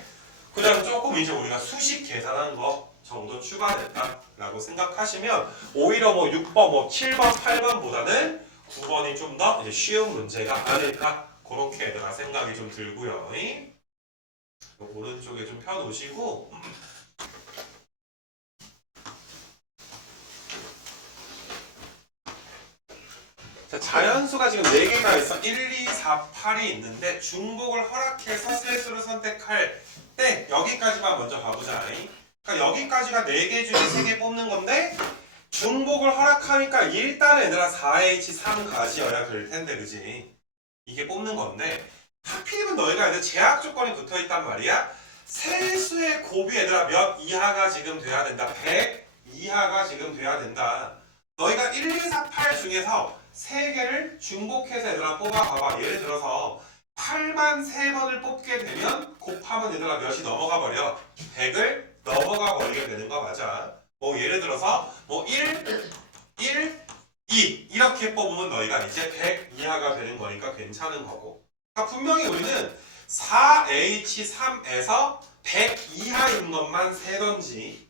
그냥 조금 이제 우리가 수식 계산한 거 정도 추가됐다라고 생각하시면 오히려 뭐 6번, 뭐 7번, 8번보다는 9번이 좀 더 쉬운 문제가 아닐까 그렇게 얘들아 생각이 좀 들고요. 오른쪽에 좀 펴놓으시고 자연수가 지금 4개가 있어. 1, 2, 4, 8이 있는데 중복을 허락해서 세수를 선택할 때 여기까지만 먼저 가보자. 그러니까 여기까지가 4개 중에 3개 뽑는 건데 중복을 허락하니까 일단 얘들아 4H3 가지여야 될 텐데 그지? 이게 뽑는 건데 하필이면 너희가 이제 제약 조건이 붙어 있단 말이야. 세수의 곱이 얘들아 몇 이하가 지금 돼야 된다. 100 이하가 지금 돼야 된다. 너희가 1, 2, 4, 8 중에서 3개를 중복해서 얘들아 뽑아봐봐. 예를 들어서 8만 3번을 뽑게 되면 곱하면 얘들아 몇이 넘어가 버려? 100을 넘어가 버리게 되는 거 맞아. 뭐 예를 들어서 뭐 1, 2 이렇게 뽑으면 너희가 이제 100 이하가 되는 거니까 괜찮은 거고. 그러니까 분명히 우리는 4H3에서 100 이하인 것만 세던지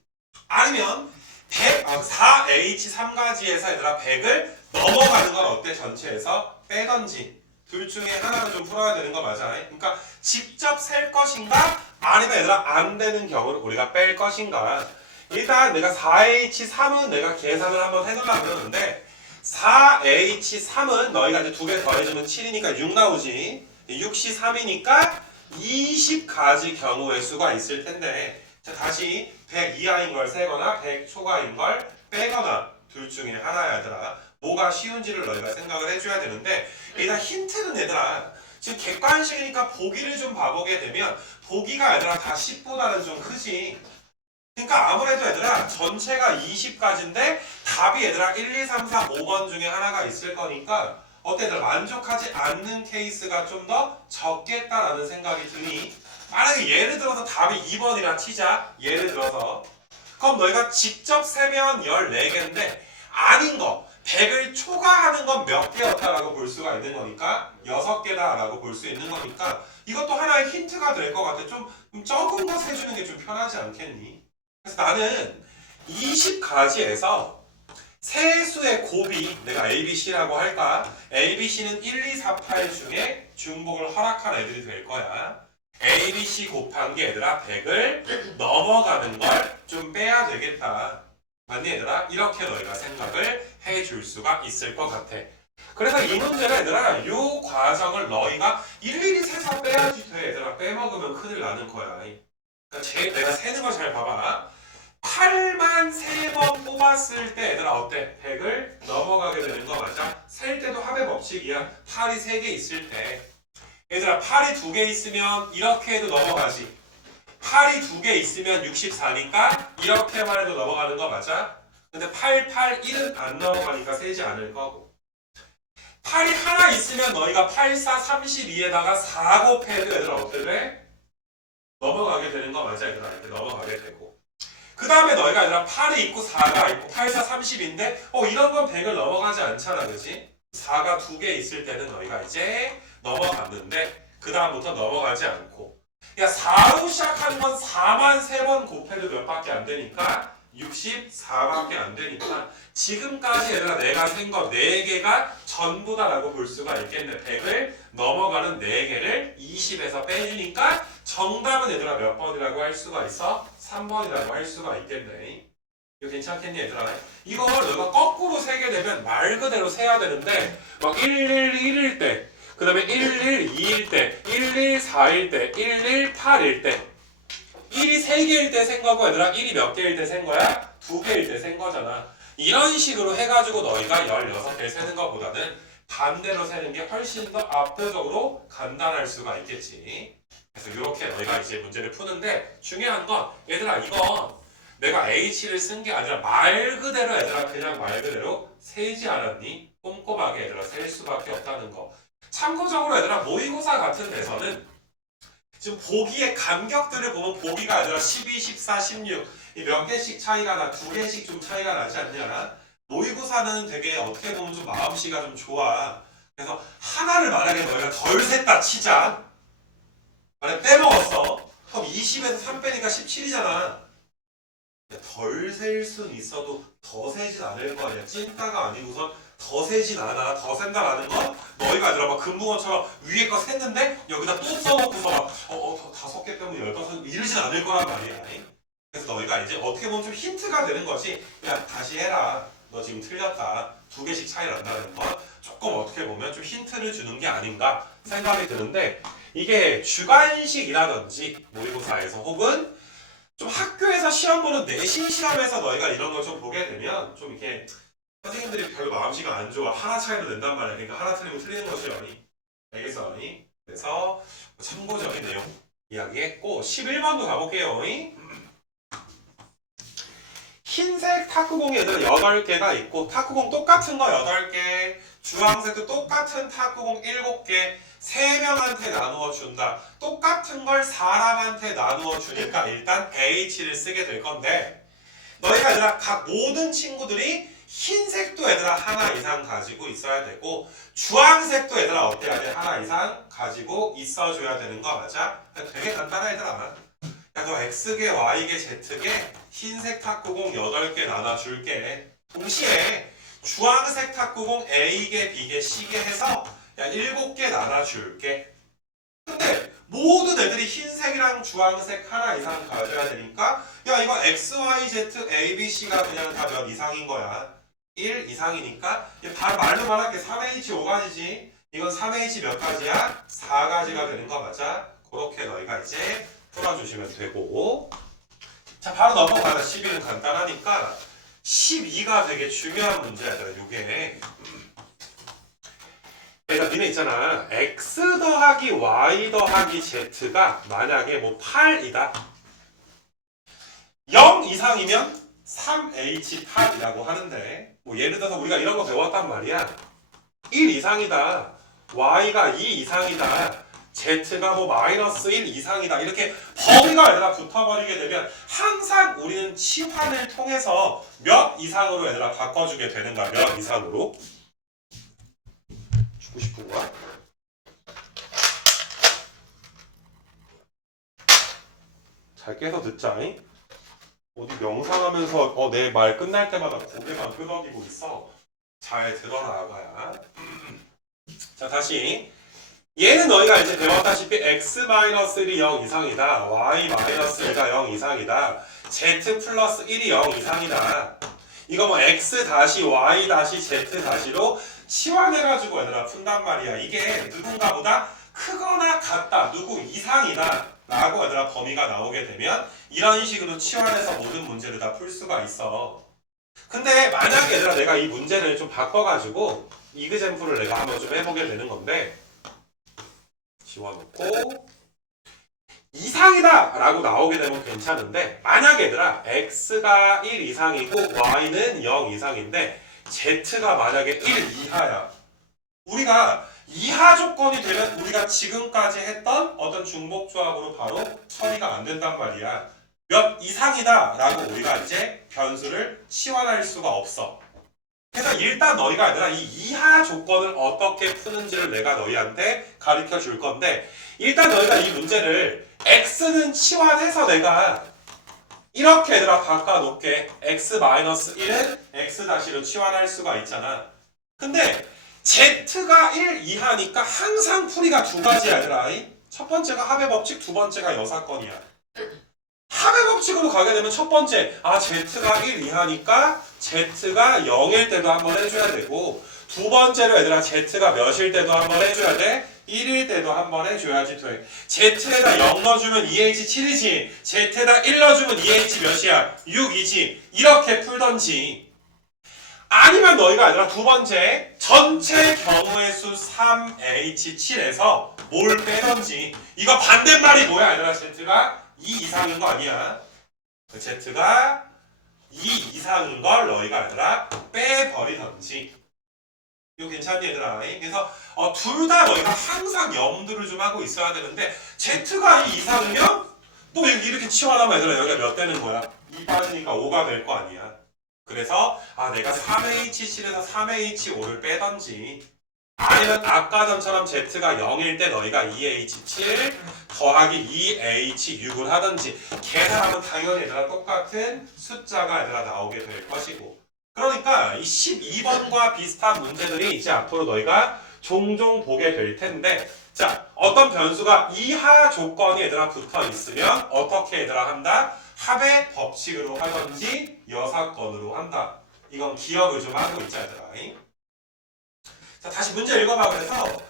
아니면 4H3가지에서 얘들아 100을 넘어가는 건 어때? 전체에서 빼던지 둘 중에 하나는 좀 풀어야 되는 거 맞아. 그러니까 직접 셀 것인가 아니면 얘들아 안 되는 경우를 우리가 뺄 것인가. 일단 내가 4H3은 내가 계산을 한번 해놓으려고 그러는데 4H3은 너희가 이제 2개 더해주면 7이니까 6 나오지. 6시 3이니까 20가지 경우의 수가 있을 텐데 자 다시 100 이하인 걸 세거나 100 초과인 걸 빼거나 둘 중에 하나야 얘들아. 뭐가 쉬운지를 너희가 생각을 해줘야 되는데 일단 힌트는 얘들아 지금 객관식이니까 보기를 좀 봐보게 되면 보기가 얘들아 다 10보다는 좀 크지. 그러니까 아무래도 얘들아 전체가 20가지인데 답이 얘들아 1, 2, 3, 4, 5번 중에 하나가 있을 거니까 어때 얘들아 만족하지 않는 케이스가 좀 더 적겠다라는 생각이 드니 만약에 예를 들어서 답이 2번이라 치자. 예를 들어서 그럼 너희가 직접 세면 14개인데 아닌 거 100을 초과하는 건 몇 개였다라고 볼 수가 있는 거니까 6개다라고 볼 수 있는 거니까 이것도 하나의 힌트가 될 것 같아. 좀 적은 거 세주는 게 좀 편하지 않겠니? 그래서 나는 20가지에서 세수의 곱이 내가 ABC라고 할까? ABC는 1, 2, 4, 8 중에 중복을 허락한 애들이 될 거야. ABC 곱한 게 얘들아 100을 넘어가는 걸 좀 빼야 되겠다. 맞니 얘들아? 이렇게 너희가 생각을 해줄 수가 있을 것 같아. 그래서 이 문제는 얘들아 이 과정을 너희가 일일이 세서 빼야지 돼. 얘들아 빼먹으면 큰일 나는 거야. 그러니까 내가 세는 거 잘 봐봐. 8만 3번 뽑았을 때 얘들아 어때? 100을 넘어가게 되는 거 맞아? 셀 때도 합의 법칙이야. 8이 3개 있을 때 얘들아 8이 2개 있으면 이렇게 해도 넘어가지. 8이 2개 있으면 64니까 이렇게만 해도 넘어가는 거 맞아? 근데 8, 8, 1은 안 넘어가니까 세지 않을 거고 8이 하나 있으면 너희가 8, 4, 32에다가 4 곱해도 얘들아 어떻게 돼? 넘어가게 되는 거 맞아 얘들아. 이렇게 넘어가게 되고 그 다음에 너희가 얘들아 8이 있고 4가 있고 8, 4, 30인데 이런 건 100을 넘어가지 않잖아 그지? 4가 2개 있을 때는 너희가 이제 넘어갔는데 그 다음부터 넘어가지 않고 야 4로 시작하는 건 4만 3번 곱해도 몇 밖에 안 되니까 64밖에 안 되니까 지금까지 얘들아 내가 센 거 4개가 전부다라고 볼 수가 있겠네. 100을 넘어가는 4개를 20에서 빼주니까 정답은 얘들아 몇 번이라고 할 수가 있어? 3번이라고 할 수가 있겠네. 이거 괜찮겠니 얘들아? 이걸 너가 거꾸로 세게 되면 말 그대로 세야 되는데 막 111일 때 그 다음에 112일 때 114일 때 118일 때 1이 3개일 때 센 거고 얘들아 1이 몇 개일 때 센 거야? 2개일 때 센 거잖아. 이런 식으로 해가지고 너희가 16개 세는 것보다는 반대로 세는 게 훨씬 더 압도적으로 간단할 수가 있겠지. 그래서 이렇게 너희가 이제 문제를 푸는데 중요한 건 얘들아 이건 내가 H를 쓴 게 아니라 말 그대로 얘들아 그냥 말 그대로 세지 않았니? 꼼꼼하게 얘들아 셀 수밖에 없다는 거. 참고적으로 얘들아 모의고사 같은 데서는 지금 보기의 간격들을 보면 보기가 아니라 12, 14, 16 이 몇 개씩 차이가 나, 2개씩 좀 차이가 나지 않냐. 모의고사는 되게 어떻게 보면 좀 마음씨가 좀 좋아. 그래서 하나를 만약에 너희가 덜 셌다 치자. 만약에 빼먹었어. 그럼 20에서 3 빼니까 17이잖아. 덜 셀 순 있어도 더 세진 않을 거 아니야. 찐따가 아니고선 더 세진 않아. 더 센다라는 건 너희가 아니라 막 금붕어처럼 위에 거 샜는데 여기다 또 써놓고서 막 5개 빼면 15 이러진 않을 거란 말이야. 그래서 너희가 이제 어떻게 보면 좀 힌트가 되는 거지. 야 다시 해라. 너 지금 틀렸다. 2개씩 차이 난다는 건 조금 어떻게 보면 좀 힌트를 주는 게 아닌가 생각이 드는데 이게 주관식이라든지 모의고사에서 혹은 좀 학교에서 시험 보는 내신 시험에서 너희가 이런 걸 좀 보게 되면 좀 이렇게 선생님들이 별로 마음씨가 안 좋아. 하나 차이로 낸단 말이야. 그러니까 하나 틀리면 틀리는 것이라니. 알겠어? 그래서 참고적인 내용 이야기했고 11번도 가볼게요. 흰색 탁구공이 얘들아 8개가 있고 탁구공 똑같은 거 8개 주황색도 똑같은 탁구공 7개 3명한테 나누어 준다. 똑같은 걸 사람한테 나누어 주니까 일단 H를 쓰게 될 건데 너희가 얘들아 각 모든 친구들이 흰색도 얘들아 하나 이상 가지고 있어야 되고 주황색도 얘들아 어때야 돼? 하나 이상 가지고 있어줘야 되는 거 맞아? 되게 간단해 얘들아. 야, 너 X개, Y개, Z개 흰색 탁구공 8개 나눠줄게. 동시에 주황색 탁구공 A개, B개, C개 해서 야 7개 나눠줄게. 근데 모든 애들이 흰색이랑 주황색 하나 이상 가져야 되니까 야 이거 X, Y, Z, A, B, C가 그냥 다 몇 이상인 거야. 1 이상이니까 말로 말할게 3H 5가지지. 이건 3H 몇 가지야? 4가지가 되는 거 맞아? 그렇게 너희가 이제 풀어주시면 되고 자 바로 넘어가자. 12는 간단하니까 12가 되게 중요한 문제야. 이게 그러니까 니네 있잖아 X 더하기 Y 더하기 Z가 만약에 뭐 8이다 0 이상이면 3H8이라고 하는데 뭐 예를 들어서 우리가 이런 거 배웠단 말이야 1 이상이다 Y가 2 이상이다 Z가 뭐 마이너스 1 이상이다 이렇게 범위가 얘들아 붙어버리게 되면 항상 우리는 치환을 통해서 몇 이상으로 얘들아 바꿔주게 되는 거야. 몇 이상으로 주고 싶은 거야? 잘 깨서 듣자잉? 어디 명상하면서 내 말 끝날 때마다 고개만 끄덕이고 있어. 잘 들어라 아가야. 자 다시 얘는 너희가 이제 배웠다시피 x-1이 0 이상이다. y-1가 0 이상이다. z 플러스 1이 0 이상이다. 이거 뭐 x 다시 y 다시 z 다시로 치환해가지고 얘들아 푼단 말이야. 이게 누군가보다 크거나 같다. 누구 이상이다. 라고 얘들아 범위가 나오게 되면 이런 식으로 치환해서 모든 문제를 다 풀 수가 있어. 근데 만약에 얘들아 내가 이 문제를 좀 바꿔가지고 이그젬플을 내가 한번 좀 해보게 되는 건데 지워놓고 이상이다 라고 나오게 되면 괜찮은데 만약에 얘들아 x가 1 이상이고 y는 0 이상인데 z가 만약에 1 이하야 우리가 이하 조건이 되면 우리가 지금까지 했던 어떤 중복조합으로 바로 처리가 안 된단 말이야. 몇 이상이다 라고 우리가 이제 변수를 치환할 수가 없어. 그래서 일단 너희가 얘들아 이 이하 조건을 어떻게 푸는지를 내가 너희한테 가르쳐 줄 건데 일단 너희가 이 문제를 x는 치환해서 내가 이렇게 얘들아 바꿔놓게 x-1은 x-로 치환할 수가 있잖아. 근데 z가 1 이하니까 항상 풀이가 두 가지야 얘들아. 첫 번째가 합의 법칙, 두 번째가 여사건이야. 합의 법칙으로 가게 되면 첫 번째 z가 1 이하니까 z가 0일 때도 한번 해줘야 되고 두 번째로 얘들아 z가 몇일 때도 한번 해줘야 돼? 1일 때도 한번 해줘야지 돼. z에다 0 넣어주면 2H7이지 z에다 1 넣어주면 2H 몇이야? 6이지 이렇게 풀던지 아니면 너희가 아니라 두 번째 전체 경우의 수 3H7에서 뭘 빼던지 이거 반대말이 뭐야 얘들아 z가 2 이상인 거 아니야 z가 2 이상인 걸 너희가 얘들아 빼버리던지 이거 괜찮니 얘들아? 그래서 둘 다 너희가 항상 염두를 좀 하고 있어야 되는데 z가 2 이상이면 또 이렇게 치환하면 얘들아 여기가 몇 되는 거야? 2 빠지니까 5가 될 거 아니야 그래서 내가 3H7에서 3H5를 빼던지 아니면 아까 전처럼 z가 0일 때 너희가 2H7 더하기 2H6을 하든지 계산하면 당연히 얘들아 똑같은 숫자가 얘들아 나오게 될 것이고 그러니까 이 12번과 비슷한 문제들이 이제 앞으로 너희가 종종 보게 될 텐데 자 어떤 변수가 이하 조건이 얘들아 붙어 있으면 어떻게 얘들아 한다? 합의 법칙으로 하든지 여사건으로 한다. 이건 기억을 좀 하고 있자 얘들아. 자 다시 문제 읽어봐. 그래서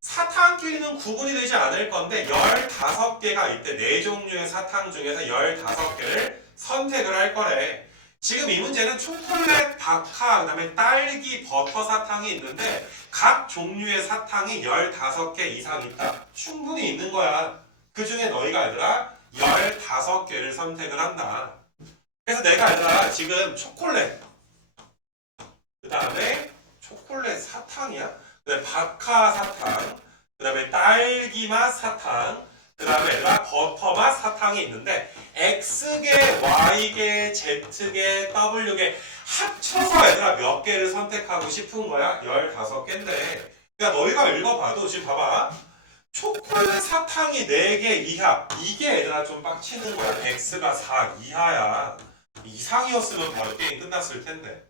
사탕끼리는 구분이 되지 않을 건데 15개가 있대. 4종류의 사탕 중에서 15개를 선택을 할 거래. 지금 이 문제는 초콜릿, 바카, 그 다음에 딸기, 버터 사탕이 있는데 각 종류의 사탕이 15개 이상 있다. 충분히 있는 거야. 그 중에 너희가 얘들아 15개를 선택을 한다. 그래서 내가 얘들아 지금 초콜릿, 그 다음에 초콜릿 사탕이야? 그 다음에 바카 사탕, 그 다음에 딸기 맛 사탕, 그 다음에 얘들아 버터 맛 사탕이 있는데 X개, Y개, Z개, W개 합쳐서 얘들아 몇 개를 선택하고 싶은 거야? 15개인데 그러니까 너희가 읽어봐도 지금 봐봐 초콜릿 사탕이 4개 이하 이게 얘들아 좀 빡치는 거야. X가 4 이하야. 이상이었으면 바로 게임 끝났을 텐데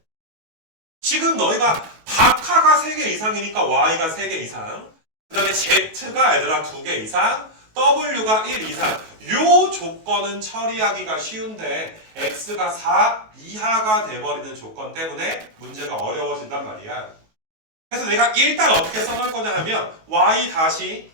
지금 너희가 바카가 3개 이상이니까 Y가 3개 이상 그 다음에 Z가 얘들아 2개 이상 W가 1 이상 요 조건은 처리하기가 쉬운데 X가 4 이하가 돼버리는 조건 때문에 문제가 어려워진단 말이야. 그래서 내가 일단 어떻게 써놓을 거냐 하면 Y 다시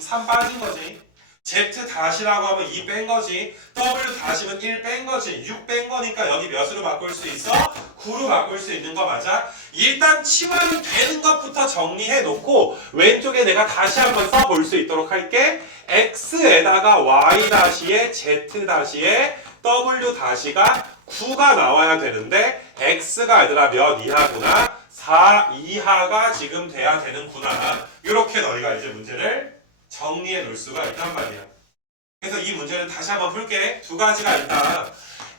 3 빠진 거지. Z 다시라고 하면 2 뺀 거지. W 다시면 1 뺀 거지. 6 뺀 거니까 여기 몇으로 바꿀 수 있어? 9로 바꿀 수 있는 거 맞아? 일단 치환이 되는 것부터 정리해 놓고 왼쪽에 내가 다시 한번 써볼 수 있도록 할게. X에다가 Y 다시에 Z 다시에 W 다시가 9가 나와야 되는데 X가 얘들아 몇 이하구나? 4 이하가 지금 돼야 되는구나. 이렇게 너희가 이제 문제를 정리해 놓을 수가 있단 말이야. 그래서 이 문제는 다시 한번 풀게. 2가지가 있다.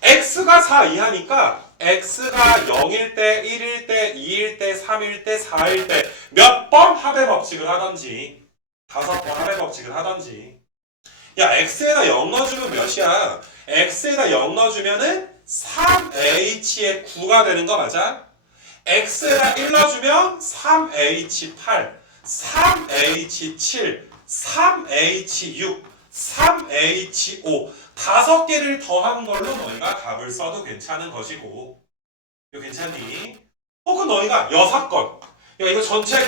X가 4 이하니까 X가 0일 때, 1일 때, 2일 때, 3일 때, 4일 때 몇 번 합의 법칙을 하던지 5번 합의 법칙을 하던지 야 X에다 0 넣어주면 몇이야? X에다 0 넣어주면은 3H의 9가 되는 거 맞아? X에다 1 넣어주면 3H8 3H7 3H6 3H5 5개를 더한 걸로 너희가 답을 써도 괜찮은 것이고 이거 괜찮니? 혹은 너희가 6건 야 이거 전체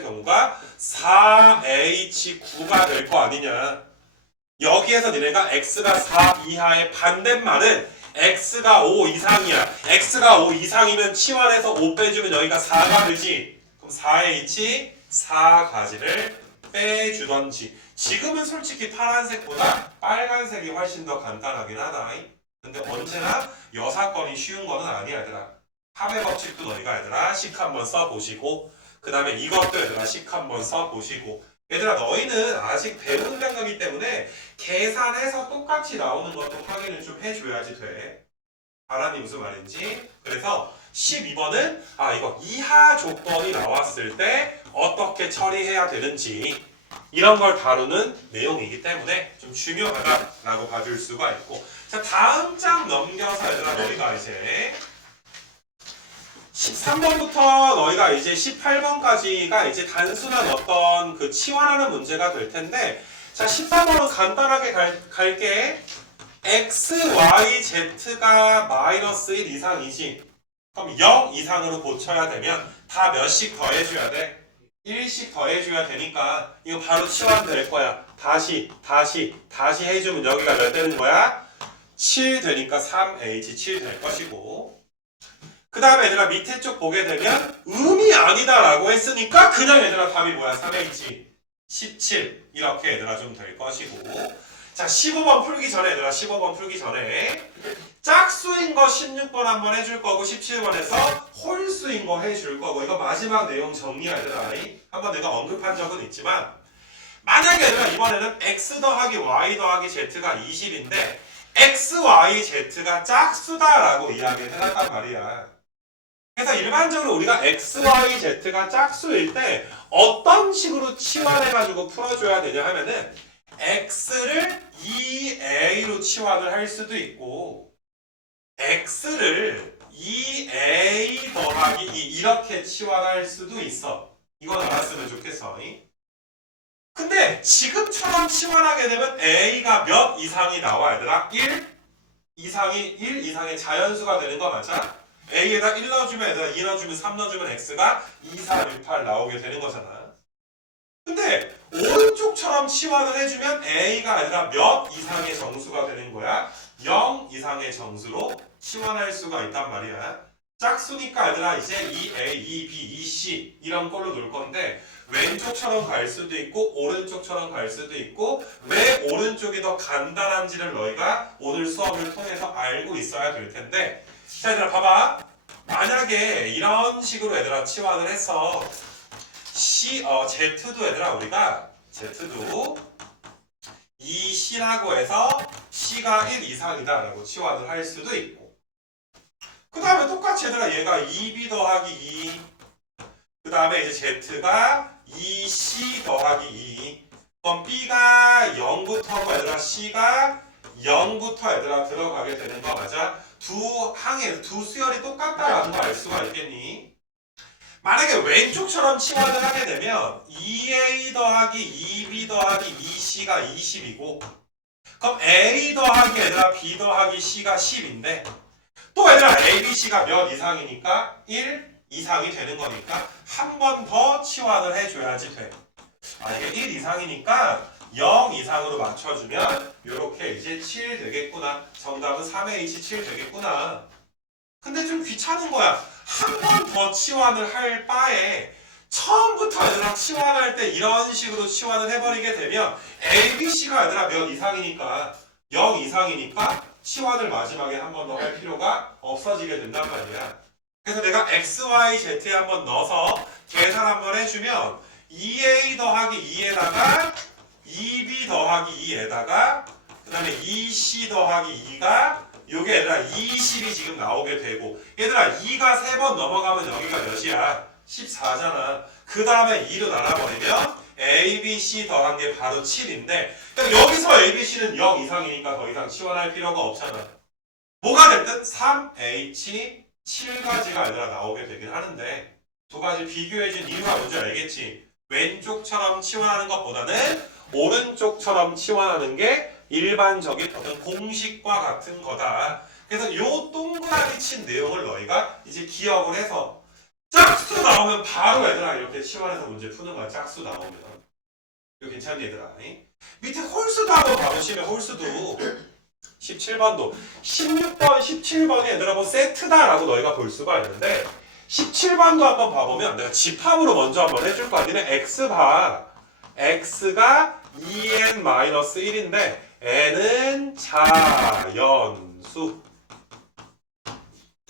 경우가 4H9가 될 거 아니냐. 여기에서 니네가 X가 4 이하의 반대말은 X가 5 이상이야. X가 5 이상이면 치환해서 5 빼주면 여기가 4가 되지. 그럼 4H 4가지를 빼주던지. 지금은 솔직히 파란색보다 빨간색이 훨씬 더 간단하긴 하다. 근데 언제나 여사건이 쉬운 거는 아니야 얘들아. 합의 법칙도 너희가 얘들아 식 한번 써보시고 그 다음에 이것도 얘들아 식 한번 써보시고 얘들아 너희는 아직 배우는 단계이기 때문에 계산해서 똑같이 나오는 것도 확인을 좀 해줘야지 돼. 알았니 무슨 말인지? 그래서 12번은 이거 이하 조건이 나왔을 때 어떻게 처리해야 되는지 이런 걸 다루는 내용이기 때문에 좀 중요하다라고 봐줄 수가 있고 자 다음 장 넘겨서 얘들아 너희가 이제 13번부터 너희가 이제 18번까지가 이제 단순한 어떤 그 치환하는 문제가 될 텐데 자 13번은 간단하게 갈게. X, Y, Z가 마이너스 1 이상이지. 그럼 0 이상으로 고쳐야 되면 다 몇씩 더해줘야 돼? 1씩 더해줘야 되니까 이거 바로 치환될 거야. 다시 해주면 여기가 몇 되는 거야? 7 되니까 3H7 될 것이고 그 다음에 얘들아 밑에 쪽 보게 되면 음이 아니다 라고 했으니까 그냥 얘들아 답이 뭐야? 3H 17 이렇게 얘들아 좀 될 것이고 자 15번 풀기 전에 얘들아 15번 풀기 전에 짝수인 거 16번 한번 해줄 거고 17번에서 홀수인 거 해줄 거고 이거 마지막 내용 정리야 얘들아. 한번 내가 언급한 적은 있지만 만약에 얘들아 이번에는 X 더하기 Y 더하기 Z가 20인데 X, Y, Z가 짝수다라고 이야기를 해놨단 말이야. 그래서 일반적으로 우리가 X, Y, Z가 짝수일 때 어떤 식으로 치환해가지고 풀어줘야 되냐 하면은 X를 2A로 치환을 할 수도 있고 X를 2A 더하기 2 이렇게 치환할 수도 있어. 이건 알았으면 좋겠어. 근데 지금처럼 치환하게 되면 A가 몇 이상이 나와 얘들아? 1 이상의 자연수가 되는 거 맞아? A에다 1 넣어주면 얘들아 2 넣어주면 3 넣어주면 X가 2, 4, 6, 8 나오게 되는 거잖아. 근데 오른쪽처럼 치환을 해주면 A가 아니라 몇 이상의 정수가 되는 거야? 0 이상의 정수로 치환할 수가 있단 말이야. 짝수니까 얘들아 이제 2A, 2B, 2C 이런 걸로 놓을 건데 왼쪽처럼 갈 수도 있고 오른쪽처럼 갈 수도 있고 왜 오른쪽이 더 간단한지를 너희가 오늘 수업을 통해서 알고 있어야 될 텐데 자 얘들아 봐봐. 만약에 이런 식으로 얘들아 치환을 해서 Z도 얘들아 우리가 Z도 이 C라고 해서 C가 1 이상이다 라고 치환을 할 수도 있고 그 다음에 똑같이 얘들아 얘가 2B 더하기 2 그 다음에 이제 Z가 2C 더하기 2 그럼 B가 0부터고 얘들아 C가 0부터 얘들아 들어가게 되는 거 맞아? 두 수열이 똑같다라는 거 알 수가 있겠니? 만약에 왼쪽처럼 치환을 하게 되면 2A 더하기 2B 더하기 2C가 20이고 그럼 A 더하기 얘들아 B 더하기 C가 10인데 또 얘들아 A, B, C가 몇 이상이니까 1 이상이 되는 거니까 한 번 더 치환을 해줘야지 돼. 아 이게 1 이상이니까 0 이상으로 맞춰주면 이렇게 이제 7 되겠구나. 정답은 3H 7 되겠구나. 근데 좀 귀찮은 거야. 한 번 더 치환을 할 바에 처음부터 얘들아 치환할 때 이런 식으로 치환을 해버리게 되면 A, B, C가 얘들아 몇 이상이니까 0 이상이니까 치환을 마지막에 한 번 더 할 필요가 없어지게 된단 말이야. 그래서 내가 X, Y, Z에 한번 넣어서 계산 한번 해주면 2A 더하기 2에다가 2B 더하기 2에다가 그 다음에 2C 더하기 2가 요게 얘들아 20이 지금 나오게 되고 얘들아 2가 3번 넘어가면 여기가 몇이야? 14잖아. 그 다음에 2로 나눠버리면 A, B, C 더한 게 바로 7인데 그러니까 여기서 A, B, C는 0 이상이니까 더 이상 치환할 필요가 없잖아. 뭐가 됐든 3H 7가지가 얘들아 나오게 되긴 하는데 두 가지 비교해준 이유가 뭔지 알겠지? 왼쪽처럼 치환하는 것보다는 오른쪽처럼 치환하는 게 일반적인 어떤 공식과 같은 거다. 그래서 요 동그라미 친 내용을 너희가 이제 기억을 해서 짝수 나오면 바로 얘들아 이렇게 치환해서 문제 푸는 거야. 짝수 나오면. 이거 괜찮니 얘들아? 밑에 홀수도 한번 봐보시면 홀수도 17번도 16번, 17번이 얘들아 뭐 세트다라고 너희가 볼 수가 있는데 17번도 한번 봐보면 내가 집합으로 먼저 한번 해줄 거야. 니네 X 봐. X가 2n-1인데 n은 자연수.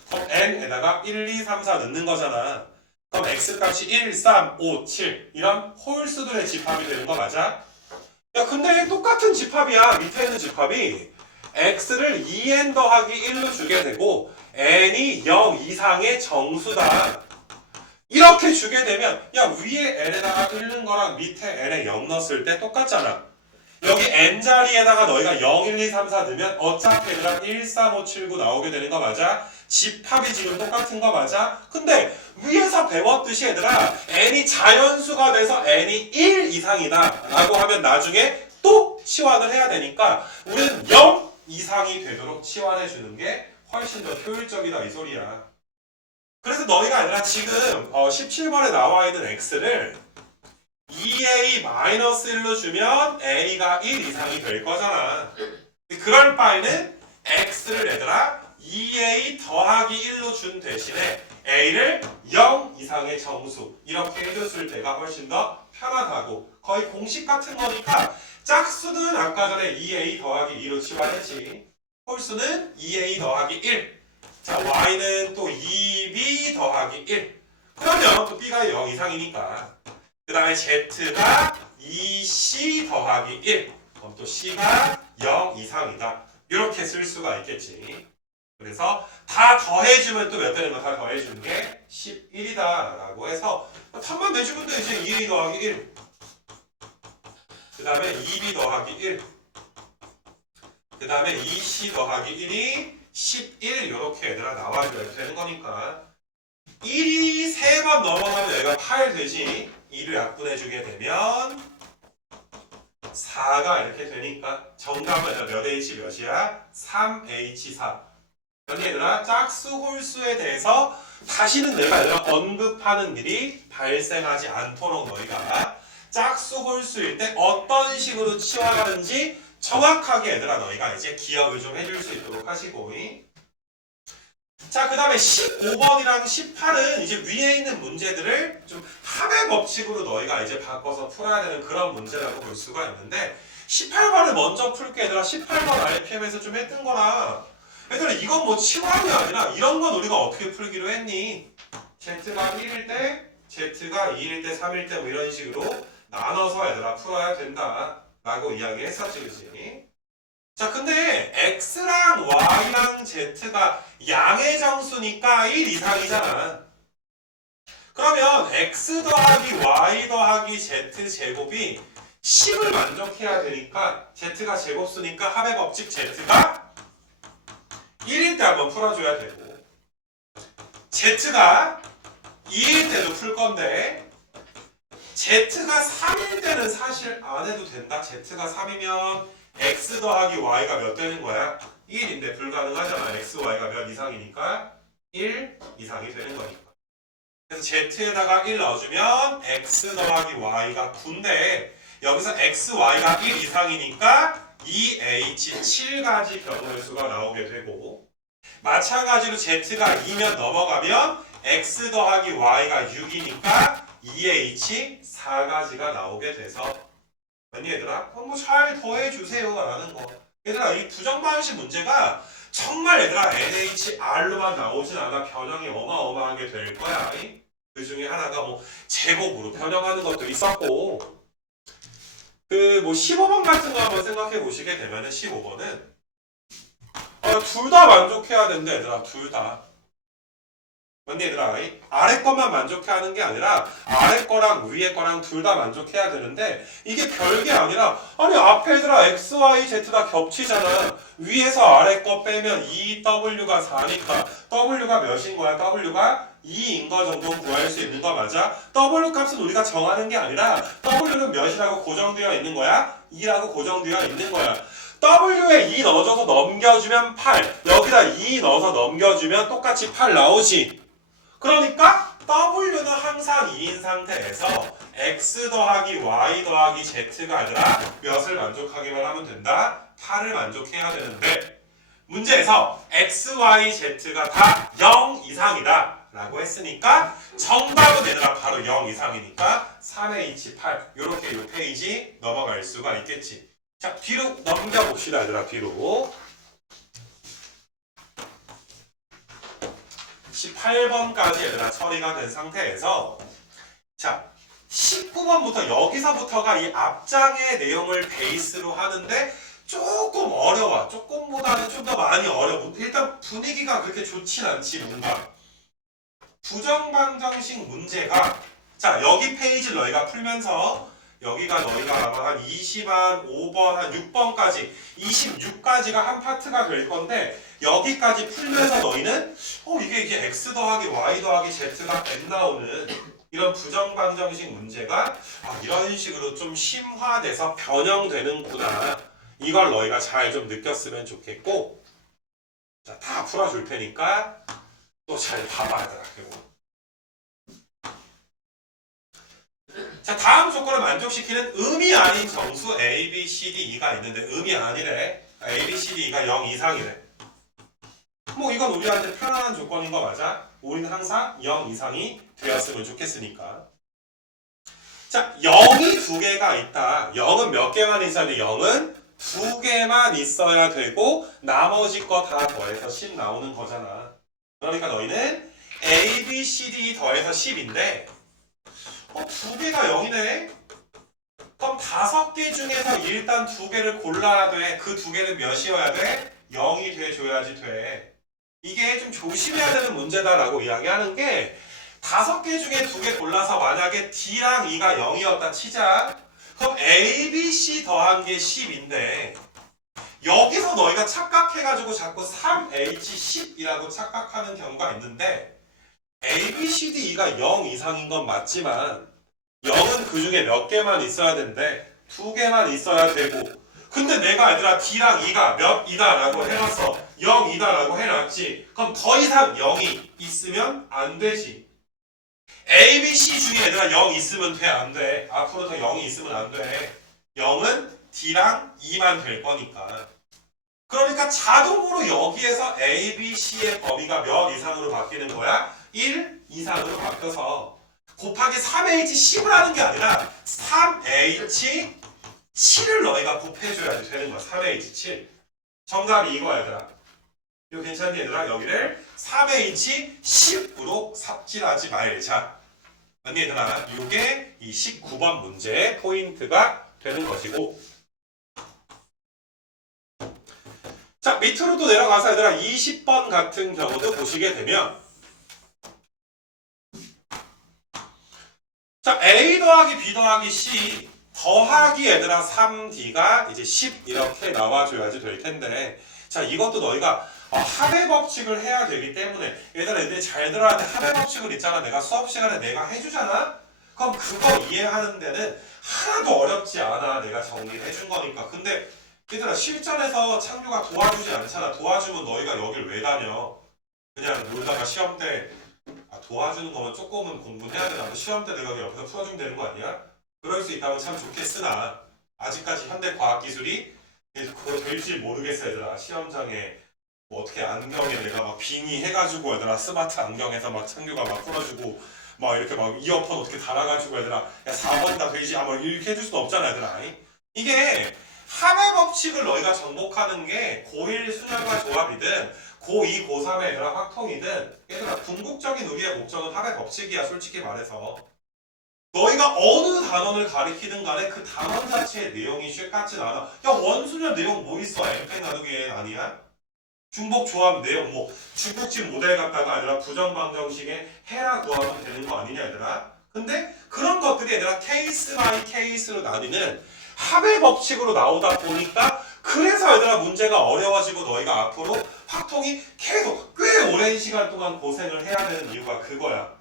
그럼 n에다가 1, 2, 3, 4 넣는 거잖아. 그럼 x값이 1, 3, 5, 7 이런 홀수들의 집합이 되는 거 맞아? 야 근데 똑같은 집합이야. 밑에 있는 집합이 x를 2n 더하기 1로 주게 되고 n이 0 이상의 정수다. 이렇게 주게 되면 야 위에 n에다가 1 넣은 거랑 밑에 n에 0 넣었을 때 똑같잖아. 여기 n자리에다가 너희가 0, 1, 2, 3, 4 넣으면 어차피 얘들아 1, 3, 5, 7, 9 나오게 되는 거 맞아? 집합이 지금 똑같은 거 맞아? 근데 위에서 배웠듯이 얘들아 n이 자연수가 돼서 n이 1 이상이다 라고 하면 나중에 또 치환을 해야 되니까 우리는 0 이상이 되도록 치환해 주는 게 훨씬 더 효율적이다 이 소리야. 그래서 너희가 아니라 지금 17번에 나와 있는 x를 2a-1로 주면 a가 1 이상이 될 거잖아. 그럴 바에는 x를 얘들아 2a 더하기 1로 준 대신에 a를 0 이상의 정수 이렇게 해줬을 때가 훨씬 더 편안하고 거의 공식 같은 거니까 짝수는 아까 전에 2a 더하기 2로 치환했지. 홀수는 2a 더하기 1. 자 y는 또 2b 더하기 1. 그러면 또 b가 0 이상이니까 그 다음에 z가 2c 더하기 1. 그럼 또 c가 0 이상이다. 이렇게 쓸 수가 있겠지. 그래서 다 더해주면 또 몇 되는 거 다 더해주는 게 11이다 라고 해서 탑만 내주면 되지. 2a 더하기 1. 그 다음에 2b 더하기 1. 그 다음에 2c 더하기 1이 11 이렇게 얘들아 나와줘야 되는 거니까 1이 3번 넘어가면 얘가 8 되지. 2를 약분해주게 되면 4가 이렇게 되니까 정답은 몇 H 몇이야? 3H4. 아니 얘들아 짝수 홀수에 대해서 다시는 내가 얘들아 언급하는 일이 발생하지 않도록 너희가 짝수 홀수일 때 어떤 식으로 치환하는지 정확하게 얘들아 너희가 이제 기억을 좀 해줄 수 있도록 하시고. 자, 그 다음에 15번이랑 18은 이제 위에 있는 문제들을 좀 합의 법칙으로 너희가 이제 바꿔서 풀어야 되는 그런 문제라고 볼 수가 있는데 18번을 먼저 풀게 얘들아. 18번 RPM에서 좀 했던 거라 얘들아 이건 뭐 치환이 아니라 이런 건 우리가 어떻게 풀기로 했니? Z가 1일 때, Z가 2일 때, 3일 때 뭐 이런 식으로 나눠서 얘들아 풀어야 된다 라고 이야기했었지 그치? 자 근데 X랑 Y랑 Z가 양의 정수니까 1 이상이잖아. 그러면 X 더하기 Y 더하기 Z 제곱이 10을 만족해야 되니까 Z가 제곱수니까 합의 법칙 Z가 1일 때 한번 풀어줘야 되고 Z가 2일 때도 풀 건데 Z가 3일 때는 사실 안 해도 된다. Z가 3이면 X 더하기 Y가 몇 되는 거야? 1인데 불가능하잖아. X, Y가 몇 이상이니까 1 이상이 되는 거니까. 그래서 Z에다가 1 넣어주면 X 더하기 Y가 9인데 여기서 X, Y가 1 이상이니까 2H 7가지 경우의 수가 나오게 되고 마찬가지로 Z가 2면 넘어가면 X 더하기 Y가 6이니까 2H 4가지가 나오게 돼서 아니 얘들아 뭐 잘 더해주세요 라는 거. 얘들아 이 부정방식 문제가 정말 얘들아 NHR로만 나오진 않아. 변형이 어마어마하게 될 거야. 그 중에 하나가 뭐 제곱으로 변형하는 것도 있었고 그 뭐 15번 같은 거 한번 생각해 보시게 되면은 15번은 둘 다 만족해야 된다 얘들아. 둘 다. 근데 얘들아 아래 것만 만족해야 하는 게 아니라 아래 거랑 위에 거랑 둘 다 만족해야 되는데 이게 별게 아니라 아니 앞에 얘들아 x, y, z 다 겹치잖아. 위에서 아래 거 빼면 2w가 4니까 w가 몇인 거야? w가 2인 거 정도 구할 수 있는 거 맞아? w 값은 우리가 정하는 게 아니라 w는 몇이라고 고정되어 있는 거야? 2라고 고정되어 있는 거야. w에 2 넣어줘서 넘겨주면 8 여기다 2 넣어서 넘겨주면 똑같이 8 나오지. 그러니까 W는 항상 2인 상태에서 X 더하기 Y 더하기 Z가 아니라 몇을 만족하기만 하면 된다? 8을 만족해야 되는데 문제에서 X, Y, Z가 다 0 이상이다 라고 했으니까 정답은 얘들아 바로 0 이상이니까 3H8 이렇게 이 페이지 넘어갈 수가 있겠지. 자 뒤로 넘겨봅시다 얘들아. 뒤로 18번까지 얘들아 처리가 된 상태에서 자 19번부터 여기서부터가 이 앞장의 내용을 베이스로 하는데 조금 어려워. 조금보다는 좀 더 많이 어려워. 일단 분위기가 그렇게 좋진 않지. 뭔가 부정방정식 문제가 자 여기 페이지를 너희가 풀면서 여기가 너희가 아마 한 25번, 한 6번까지 26까지가 한 파트가 될 건데 여기까지 풀면서 너희는 이게 x 더하기 y 더하기 z가 n 나오는 이런 부정방정식 문제가 이런 식으로 좀 심화돼서 변형되는구나. 이걸 너희가 잘 좀 느꼈으면 좋겠고 자, 다 풀어줄 테니까 또 잘 봐봐야 돼. 자 다음 조건을 만족시키는 음이 아닌 정수 A, B, C, D, E가 있는데 음이 아니래. A, B, C, D, E가 0 이상이래. 뭐 이건 우리한테 편안한 조건인 거 맞아? 우리는 항상 0 이상이 되었으면 좋겠으니까. 자 0이 두 개가 있다. 0은 몇 개만 있어야 돼? 0은 두 개만 있어야 되고 나머지 거 다 더해서 10 나오는 거잖아. 그러니까 너희는 A, B, C, D 더해서 10인데 두 개가 0이네? 그럼 5개 중에서 일단 2개를 골라야 돼. 그 2개는 몇이어야 돼? 0이 돼줘야지 돼. 이게 좀 조심해야 되는 문제다라고 이야기하는 게 5개 중에 2개 골라서 만약에 D랑 E가 0이었다 치자. 그럼 A, B, C 더한 게 10인데 여기서 너희가 착각해가지고 자꾸 3H10이라고 착각하는 경우가 있는데 A, B, C, D, E가 0 이상인 건 맞지만 0은 그 중에 몇 개만 있어야 되는데 2개만 있어야 되고 근데 내가 얘들아 D랑 E가 몇 이다 라고 해놨어. 0이다라고 해놨지. 그럼 더 이상 0이 있으면 안 되지. A, B, C 중에 얘들아 0 있으면 돼? 안 돼? 앞으로 더 0이 있으면 안 돼. 0은 D랑 E만 될 거니까. 그러니까 자동으로 여기에서 A, B, C의 범위가 몇 이상으로 바뀌는 거야? 1 이상으로 바뀌어서 곱하기 3H 10을 하는 게 아니라 3H 7을 너희가 곱해줘야지 되는 거야. 3H 7. 정답이 이거야 얘들아. 이거 괜찮니 얘들아? 여기를 3H 10으로 삽질하지 말자. 아니 얘들아, 이게 이 19번 문제의 포인트가 되는 것이고, 자 밑으로 또 내려가서 얘들아 20번 같은 경우도 보시게 되면, 자 A 더하기 B 더하기 C 더하기 얘들아 3D가 이제 10 이렇게 나와줘야지 될 텐데, 자 이것도 너희가 합의 법칙을 해야 되기 때문에 얘들아 애들이 잘 들어야 돼. 합의 법칙을 있잖아. 내가 수업 시간에 내가 해주잖아. 그럼 그거 이해하는 데는 하나도 어렵지 않아. 내가 정리를 해준 거니까. 근데 얘들아 실전에서 창규가 도와주지 않잖아. 도와주면 너희가 여길 왜 다녀? 그냥 놀다가 시험 때 도와주는 거면 조금은 공부는 해야 되나? 시험 때 내가 옆에서 풀어주면 되는 거 아니야? 그럴 수 있다면 참 좋겠으나 아직까지 현대 과학기술이 그거 될지 모르겠어 얘들아. 시험장에 뭐 어떻게 안경에 내가 막 빙의 해가지고 얘들아 스마트 안경에서 막 창규가 막 풀어주고 막 이렇게 막 이어폰 어떻게 달아가지고 얘들아 야 4번이다 되지 아마 이렇게 해줄 수는 없잖아 얘들아. 이게 합의 법칙을 너희가 정복하는 게 고1 수능과 조합이든 고2 고3의 얘들아 확통이든 얘들아 궁극적인 우리의 목적은 합의 법칙이야. 솔직히 말해서 너희가 어느 단원을 가리키든 간에 그 단원 자체의 내용이 쉣 같진 않아. 야 원수년 내용 뭐 있어? 엠펜 나누기엔 아니야? 중복 조합 내용 뭐 중국집 모델 갖다가 아니라 부정방정식에 해라 구하면 되는 거 아니냐 얘들아. 근데 그런 것들이 얘들아 케이스 바이 케이스로 나뉘는 합의 법칙으로 나오다 보니까 그래서 얘들아 문제가 어려워지고 너희가 앞으로 확통이 계속 꽤 오랜 시간 동안 고생을 해야 되는 이유가 그거야.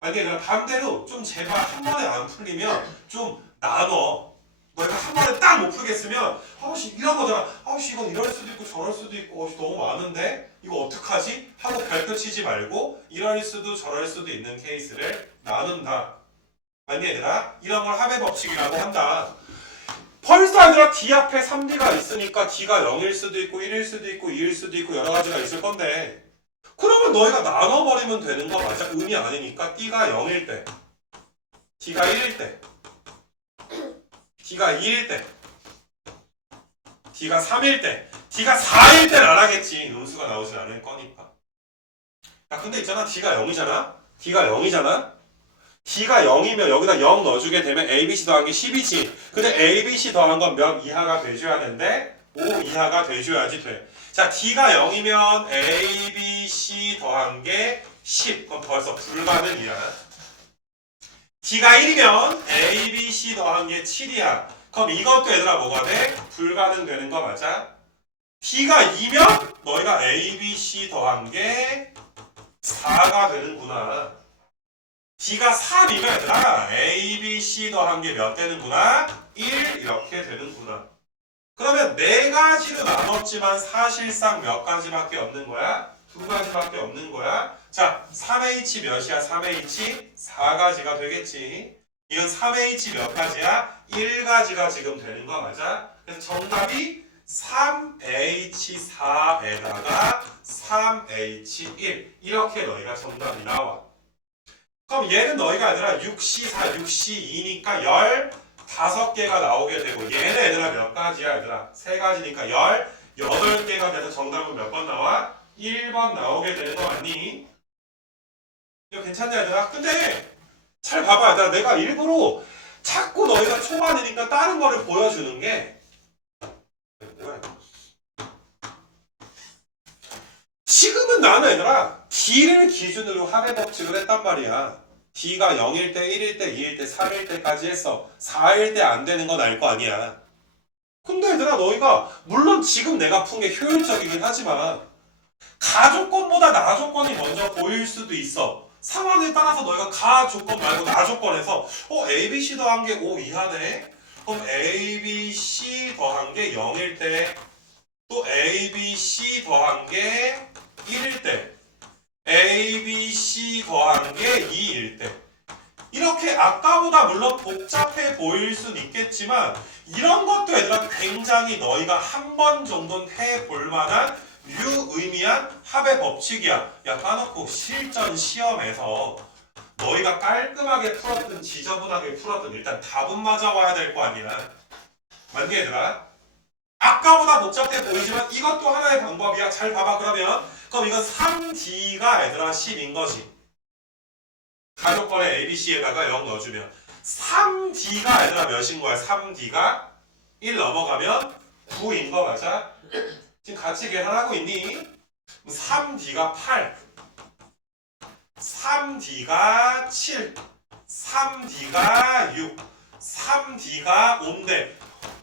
아니 얘들아 반대로 좀 제발 한 번에 안 풀리면 좀 나눠. 너희가 한 번에 딱 못 풀겠으면 아우씨 이런 거잖아. 아우씨 이건 이럴 수도 있고 저럴 수도 있고 아우씨 너무 많은데 이거 어떡하지? 하고 발표 치지 말고 이럴 수도 저럴 수도 있는 케이스를 나눈다. 아니 얘들아 이런 걸 합의 법칙이라고 한다. 벌써 얘들아 D 앞에 3D가 있으니까 D가 0일 수도 있고 1일 수도 있고 2일 수도 있고 여러 가지가 있을 건데, 그러면 너희가 나눠버리면 되는 거 맞아? 음이 아니니까 D가 0일 때 D가 1일 때 D가 2일 때 D가 3일 때 D가 4일 때는 안 하겠지. 음수가 나오진 않을 거니까. 야 근데 있잖아 D가 0이잖아. D가 0이잖아. D가 0이면 여기다 0 넣어주게 되면 ABC 더하기 10이지. 근데 ABC 더한 건 몇 이하가 돼줘야 되는데 5 이하가 돼줘야지 돼. 자 D가 0이면 ABC 더한 게 10. 그럼 벌써 불가능이야. D가 1이면 ABC 더한 게 7이야. 그럼 이것도 얘들아 뭐가 돼? 불가능 되는 거 맞아? D가 2면 너희가 ABC 더한 게 4가 되는구나. D가 3이면 얘들아 ABC 더한 게 몇 되는구나? 1 이렇게 되는구나. 그러면 네 가지로 나눴지만 사실상 몇 가지밖에 없는 거야? 두 가지밖에 없는 거야. 자 3H 몇이야? 3H 4가지가 되겠지. 이건 3H 몇 가지야? 1가지가 지금 되는 거 맞아? 그래서 정답이 3H4에다가 3H1 이렇게 너희가 정답이 나와. 그럼 얘는 너희가 얘들아 6C4, 6C2니까 15개가 나오게 되고 얘는 얘들아 몇 가지야 얘들아? 3가지니까 18개가 돼서 정답은 몇 번 나와? 1번 나오게 되는 거 맞니? 이거 괜찮냐 얘들아? 근데 잘 봐봐 얘들아. 내가 일부러 자꾸 너희가 초반이니까 다른 거를 보여주는 게 지금은 나는 얘들아 D를 기준으로 합의 법칙을 했단 말이야. D가 0일 때, 1일 때, 2일 때, 3일 때까지 했어. 4일 때 안 되는 건 알 거 아니야. 근데 얘들아 너희가 물론 지금 내가 푼 게 효율적이긴 하지만 가조건보다 나조건이 먼저 보일 수도 있어. 상황에 따라서 너희가 가조건 말고 나조건에서 ABC 더한 게 5 이하네? 그럼 ABC 더한 게 0일 때 또 ABC 더한 게 1일 때, ABC 더한 게 2일 때. 이렇게 아까보다 물론 복잡해 보일 순 있겠지만 이런 것도 얘들아 굉장히 너희가 한 번 정도는 해볼 만한 유의미한 합의 법칙이야. 야, 까놓고 실전 시험에서 너희가 깔끔하게 풀었든 지저분하게 풀었든 일단 답은 맞아와야 될 거 아니야. 맞니 얘들아? 아까보다 복잡해 보이지만 이것도 하나의 방법이야. 잘 봐봐. 그럼 이건 3D가 얘들아 10인 거지. 가족번에 ABC에다가 0 넣어주면 3D가 얘들아 몇인 거야? 3D가 1 넘어가면 9인 거 맞아? 지금 같이 계산하고 있니? 3D가 8, 3D가 7, 3D가 6, 3D가 5인데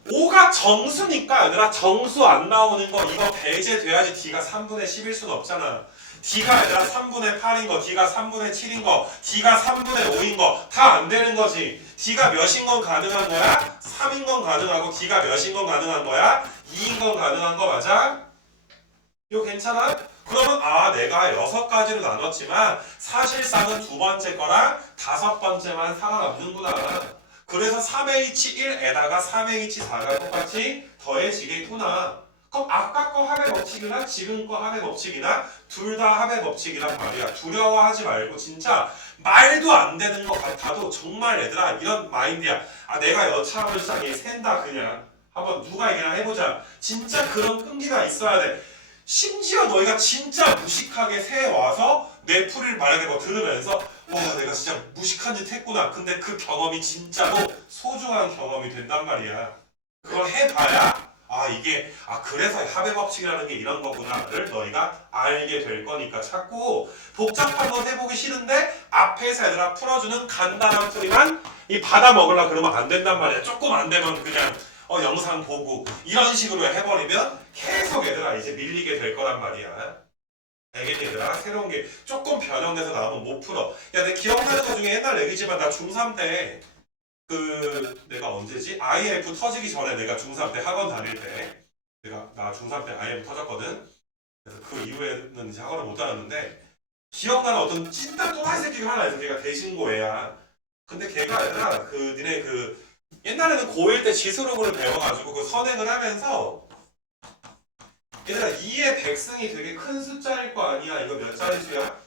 5가 정수니까 얘들아 정수 안 나오는 거 이거 배제돼야지 D가 3분의 10일 수는 없잖아. D가 얘들아 3분의 8인 거, D가 3분의 7인 거, D가 3분의 5인 거 다 안 되는 거지. D가 몇인 건 가능한 거야? 3인 건 가능하고 D가 몇인 건 가능한 거야? 2인 건 가능한 거 맞아? 이거 괜찮아? 그러면 내가 6가지로 나눴지만 사실상은 두 번째 거랑 다섯 번째만 살아남는구나. 그래서 3H1에다가 3H4가 똑같이 더해지겠구나. 그럼 아까 거 합의 법칙이나 지금 거 합의 법칙이나 둘 다 합의 법칙이란 말이야. 두려워하지 말고 진짜 말도 안 되는 것 같아도 정말 얘들아 이런 마인드야. 내가 여차하면서 샌다 그냥. 한번 누가 얘기나 해보자. 진짜 그런 끈기가 있어야 돼. 심지어 너희가 진짜 무식하게 새해 와서 내 풀이를 만약에 뭐 들으면서 와 내가 진짜 무식한 짓 했구나. 근데 그 경험이 진짜로 소중한 경험이 된단 말이야. 그걸 해봐야 이게 그래서 합의 법칙이라는 게 이런 거구나를 너희가 알게 될 거니까 자꾸 복잡한 거 해보기 싫은데 앞에서 얘들아 풀어주는 간단한 풀이만 받아 먹으려 그러면 안 된단 말이야. 조금 안 되면 그냥 영상 보고 이런 식으로 해버리면 계속 얘들아 이제 밀리게 될 거란 말이야. 알겠니 얘들아? 새로운 게 조금 변형돼서 나오면 못 풀어. 야, 내 기억나는 거 중에 옛날 얘기지만 나 중3 때 내가 언제지? IF 터지기 전에 내가 중3 때 학원 다닐 때 나 중3 때 IF 터졌거든. 그래서 그 이후에는 이제 학원을 못 다녔는데 기억나는 어떤 찐따 또라이 새끼가 하나 있어. 걔가 대신고 애야. 근데 걔가 얘들아 니네 옛날에는 고1 때 지수록을 배워가지고 그 선행을 하면서 얘들아 2의 백승이 되게 큰 숫자일 거 아니야. 이거 몇 자릿수야?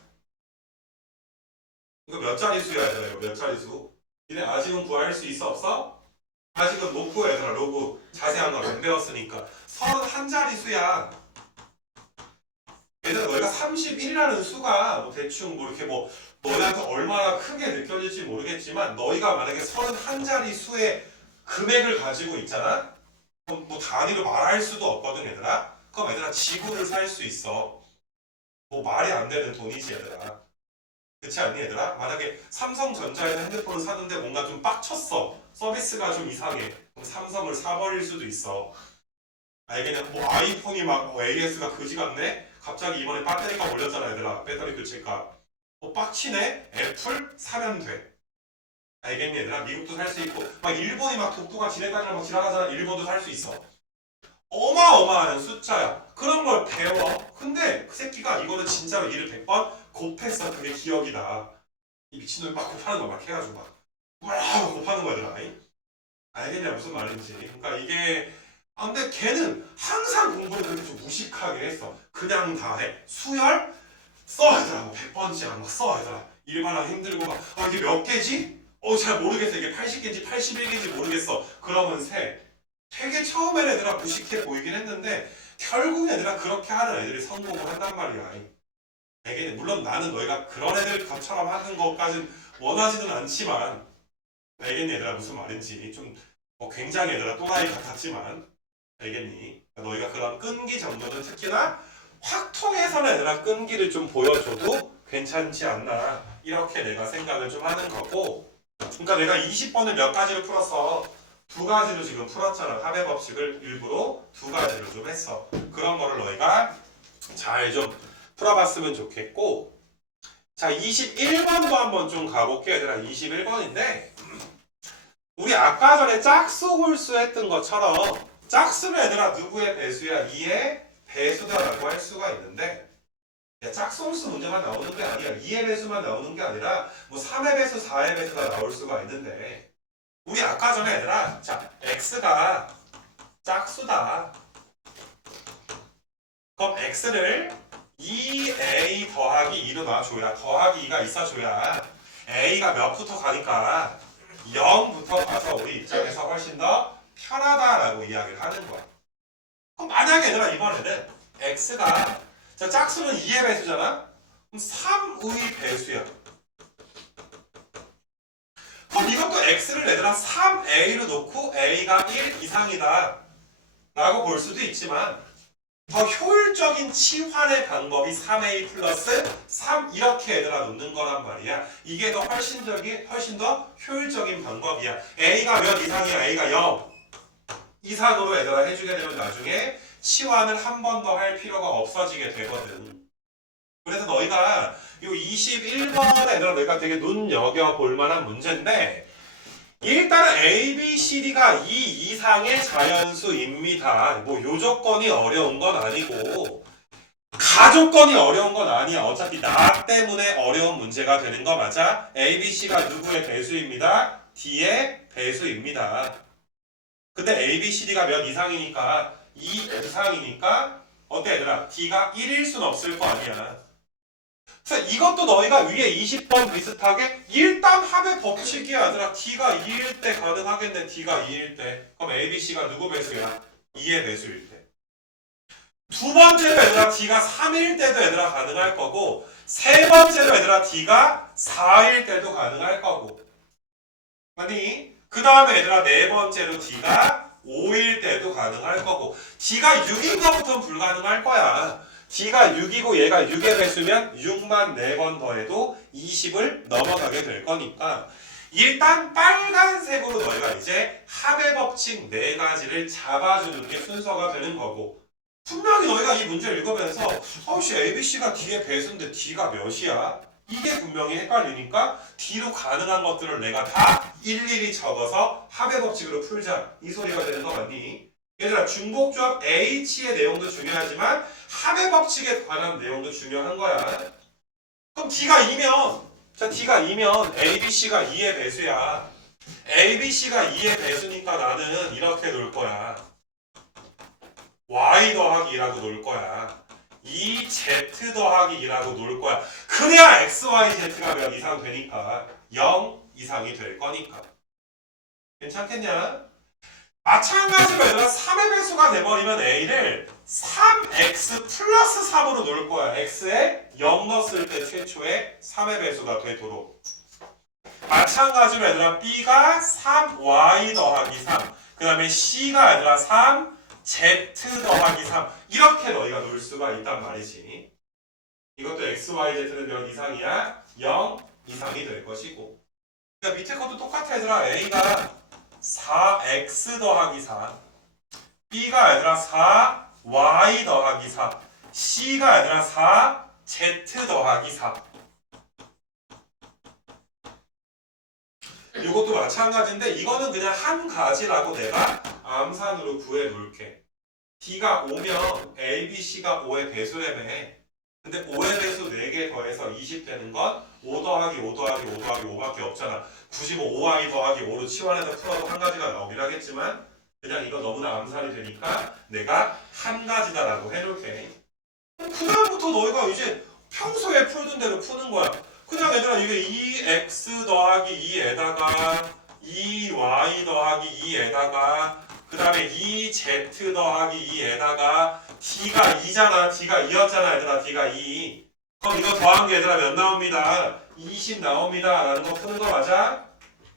이거 몇 자릿수야 얘들아? 이거 몇 자릿수? 니네 아직은 구할 수 있어 없어? 아직은 못 구해 얘들아. 로그 자세한 거 안 배웠으니까 31자릿수야. 얘들아 너희가 31이라는 수가 뭐 대충 이렇게 너희한테 얼마나 크게 느껴질지 모르겠지만 너희가 만약에 31자리 수의 금액을 가지고 있잖아? 그럼 단위로 말할 수도 없거든 얘들아? 그럼 얘들아 지구를 살 수 있어. 말이 안 되는 돈이지 얘들아. 그렇지 않니 얘들아? 만약에 삼성전자에서 핸드폰을 사는데 뭔가 좀 빡쳤어. 서비스가 좀 이상해. 그럼 삼성을 사버릴 수도 있어. 알겠냐? 아이폰이 AS가 그지 같네? 갑자기 이번에 배터리값 올렸잖아 얘들아. 배터리 교체값. 빡치네? 애플? 사면 돼. 알겠니 얘들아? 미국도 살 수 있고 일본이 독도가 지뢰까지 지나가잖아. 일본도 살 수 있어. 어마어마한 숫자야. 그런 걸 배워. 근데 그 새끼가 이거는 진짜로 일을 100번 곱했어. 그게 기억이 나. 이 미친놈이 막 곱하는 거 막 해가지고 막 곱하는 거야 얘들아. 알겠냐 무슨 말인지. 그러니까 이게 근데 걔는 항상 공부를 그렇게 좀 무식하게 했어. 그냥 다 해. 수열? 써 얘들아. 100번씩 막 써 얘들아. 일반화 힘들고 이게 몇 개지? 잘 모르겠어. 이게 80개인지 81개인지 모르겠어. 그러면 되게 처음엔 얘들아 무식해 보이긴 했는데 결국 얘들아 그렇게 하는 애들이 성공을 한단 말이야. 알겠니? 물론 나는 너희가 그런 애들 것처럼 하는 것까진 원하지는 않지만 알겠니 얘들아 무슨 말인지. 좀 굉장히 얘들아 또라이 같았지만 알겠니? 너희가 그런 끈기 정도는 특히나 확통해서는 얘들아 끈기를 좀 보여줘도 괜찮지 않나 이렇게 내가 생각을 좀 하는 거고. 그러니까 내가 20번을 몇 가지를 풀었어. 2가지로 지금 풀었잖아. 합의 법칙을 일부러 2가지로 좀 했어. 그런 거를 너희가 잘 좀 풀어봤으면 좋겠고. 자 21번도 한번 좀 가볼게 얘들아. 21번인데 우리 아까 전에 짝수 홀수 했던 것처럼 짝수는 얘들아 누구의 배수야? 2의 배수다라고 할 수가 있는데 짝수함수 문제만 나오는 게 아니야. 2의 배수만 나오는 게 아니라 뭐 3의 배수, 4의 배수가 나올 수가 있는데 우리 아까 전에 얘들아 자 x가 짝수다. 그럼 x를 2a 더하기 2로 놔줘야 더하기 2가 있어줘야 a가 몇부터 가니까 0부터 가서 우리 입장에서 훨씬 더 편하다라고 이야기를 하는 거야. 그럼 만약에 얘들아 이번에는 x가 자 짝수는 2의 배수잖아? 그럼 3의 배수야. 그럼 이것도 x를 얘들아 3a로 놓고 a가 1 이상이다 라고 볼 수도 있지만 더 효율적인 치환의 방법이 3a 플러스 3 이렇게 얘들아 놓는 거란 말이야. 이게 더 훨씬 더 효율적인 방법이야. a가 몇 이상이야? a가 0 이상으로 얘들아 해주게 되면 나중에 치환을 한 번 더 할 필요가 없어지게 되거든. 그래서 너희가 이 21번 얘들아 너희가 되게 눈여겨볼 만한 문제인데 일단은 A, B, C, D가 2 이상의 자연수입니다. 뭐 요조건이 어려운 건 아니고 가조건이 어려운 건 아니야. 어차피 나 때문에 어려운 문제가 되는 거 맞아? A, B, C가 누구의 배수입니다? D의 배수입니다. 근데 A, B, C, D가 몇 이상이니까 2 이상이니까 어때 얘들아? D가 1일 순 없을 거 아니야. 그래서 이것도 너희가 위에 20번 비슷하게 일단 합의 법칙이야. 얘들아 D가 2일 때 가능하겠네. D가 2일 때. 그럼 A, B, C가 누구 배수야? 2의 배수일 때. 두 번째로 얘들아 D가 3일 때도 얘들아 가능할 거고 세 번째로 얘들아 D가 4일 때도 가능할 거고 아니 그 다음에 얘들아 네 번째로 D가 5일 때도 가능할 거고 D가 6인 것부터는 불가능할 거야. D가 6이고 얘가 6의 배수면 6만 4번 더해도 20을 넘어가게 될 거니까 일단 빨간색으로 너희가 이제 합의 법칙 4가지를 잡아주는 게 순서가 되는 거고 분명히 너희가 이 문제를 읽으면서 혹시 ABC가 D의 배수인데 D가 몇이야? 이게 분명히 헷갈리니까 D로 가능한 것들을 내가 다 일일이 적어서 합의 법칙으로 풀자 이 소리가 되는 거 맞니? 얘들아 중복조합 H의 내용도 중요하지만 합의 법칙에 관한 내용도 중요한 거야. 그럼 D가 2면 자 D가 2면 ABC가 2의 배수야. ABC가 2의 배수니까 나는 이렇게 놓을 거야. Y 더하기 2라고 놓을 거야. 2Z 더하기 2라고 놓을 거야. 그래야 XYZ가 몇 이상 되니까 0 이상이 될 거니까. 괜찮겠냐? 마찬가지로 얘들아 3의 배수가 돼버리면 A를 3x 플러스 3으로 놓을 거야. x에 0 넣었을 때 최초의 3의 배수가 되도록. 마찬가지로 얘들아 B가 3y 더하기 3 그 다음에 C가 얘들아 3z 더하기 3 이렇게 너희가 놓을 수가 있단 말이지. 이것도 x, y, z는 몇 이상이야? 0 이상이 될 것이고 그러니까 밑에 것도 똑같아 얘들아. A가 4x 더하기 4 B가 얘들아 4y 더하기 4 C가 얘들아 4z 더하기 4 이것도 마찬가지인데 이거는 그냥 한 가지라고 내가 암산으로 구해 놓을게. D가 5면 A, B, C가 5의 배수라며. 근데 5의 배수 4개 더해서 20 되는 건 5 더하기 5 더하기 5 더하기 5밖에 없잖아. 95y 더하기 5로 치환해서 풀어도 한 가지가 나오긴 하겠지만 그냥 이거 너무나 암산이 되니까 내가 한 가지다라고 해놓을게. 그 다음부터 너희가 이제 평소에 풀던 대로 푸는 거야. 그냥 얘들아 이게 2x 더하기 2에다가 2y 더하기 2에다가 그 다음에 2z 더하기 2에다가 D가 2잖아. D가 2였잖아 얘들아. D가 2. 그럼 이거 더한 게 얘들아 몇 나옵니다. 20 나옵니다 라는 거 푸는 거 맞아?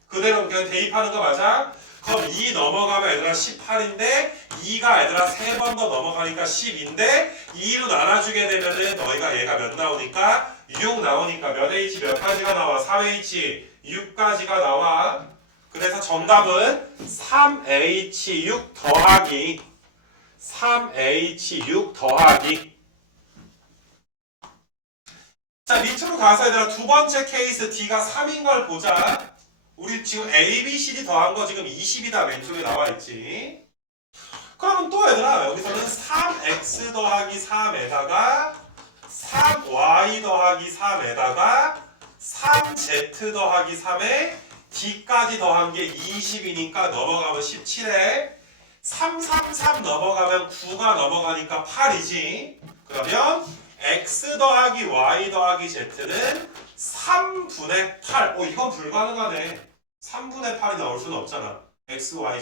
그대로 그냥 대입하는 거 맞아? 그럼 2 넘어가면 얘들아 18인데 2가 얘들아 3번 더 넘어가니까 10인데 2로 나눠주게 되면은 너희가 얘가 몇 나오니까 6 나오니까 몇 H 몇 가지가 나와? 3H 6가지가 나와. 그래서 정답은 3H6 더하기 3H6 더하기 자 밑으로 가서 얘들아 두 번째 케이스 D가 3인 걸 보자. 우리 지금 A, B, C, D 더한 거 지금 20이다 왼쪽에 나와 있지. 그러면 또 얘들아 여기서는 3x 더하기 3에다가 3y 더하기 3에다가 3z 더하기 3에 d까지 더한 게 20이니까 넘어가면 17에 3, 3, 3 넘어가면 9가 넘어가니까 8이지. 그러면 x 더하기 y 더하기 z는 3분의 8. 이건 불가능하네. 3분의 8이 나올 수는 없잖아. x, y,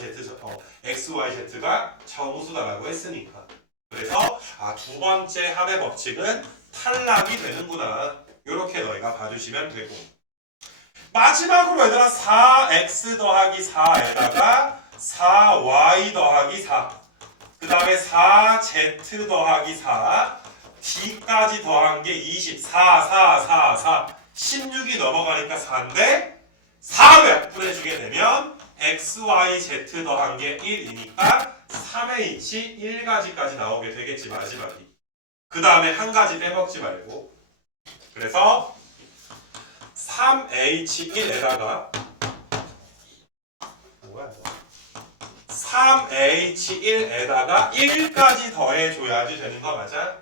z가 정수다라고 했으니까. 그래서 두 번째 합의 법칙은 탈락이 되는구나. 이렇게 너희가 봐주시면 되고. 마지막으로 얘들아 4x 더하기 4에다가 4y 더하기 4, 그 다음에 4z 더하기 4, d까지 더한 게 24, 16이 넘어가니까 4인데 4를 약분해주게 되면 x, y, z 더한 게 1이니까 3h 1가지까지 나오게 되겠지 마지막이. 그 다음에 한 가지 빼먹지 말고. 그래서 3h1에다가 3h1에다가 1까지 더해줘야지 되는 거 맞아?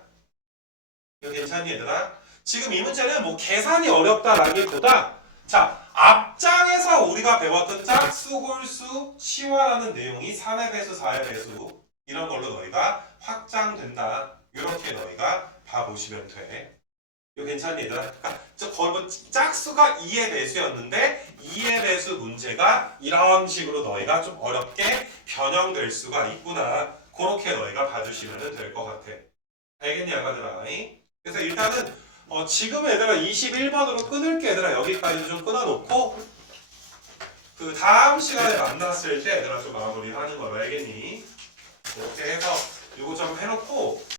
이거 괜찮니 얘들아? 지금 이 문제는 뭐 계산이 어렵다라기보다 자 앞장에서 우리가 배웠던 짝수, 홀수, 치환하는 내용이 3의 배수, 4의 배수 이런 걸로 너희가 확장된다. 이렇게 너희가 봐보시면 돼. 이거 괜찮니 얘들아? 거의 뭐 짝수가 2의 배수였는데 2의 배수 문제가 이런 식으로 너희가 좀 어렵게 변형될 수가 있구나. 그렇게 너희가 봐주시면 될 것 같아. 알겠니 아가들아? 그래서 일단은 지금 얘들아 21번으로 끊을게. 얘들아 여기까지 좀 끊어놓고 그 다음 시간에 만났을 때 얘들아 좀 마무리하는 걸로 알겠니? 이렇게 해서 이거 좀 해놓고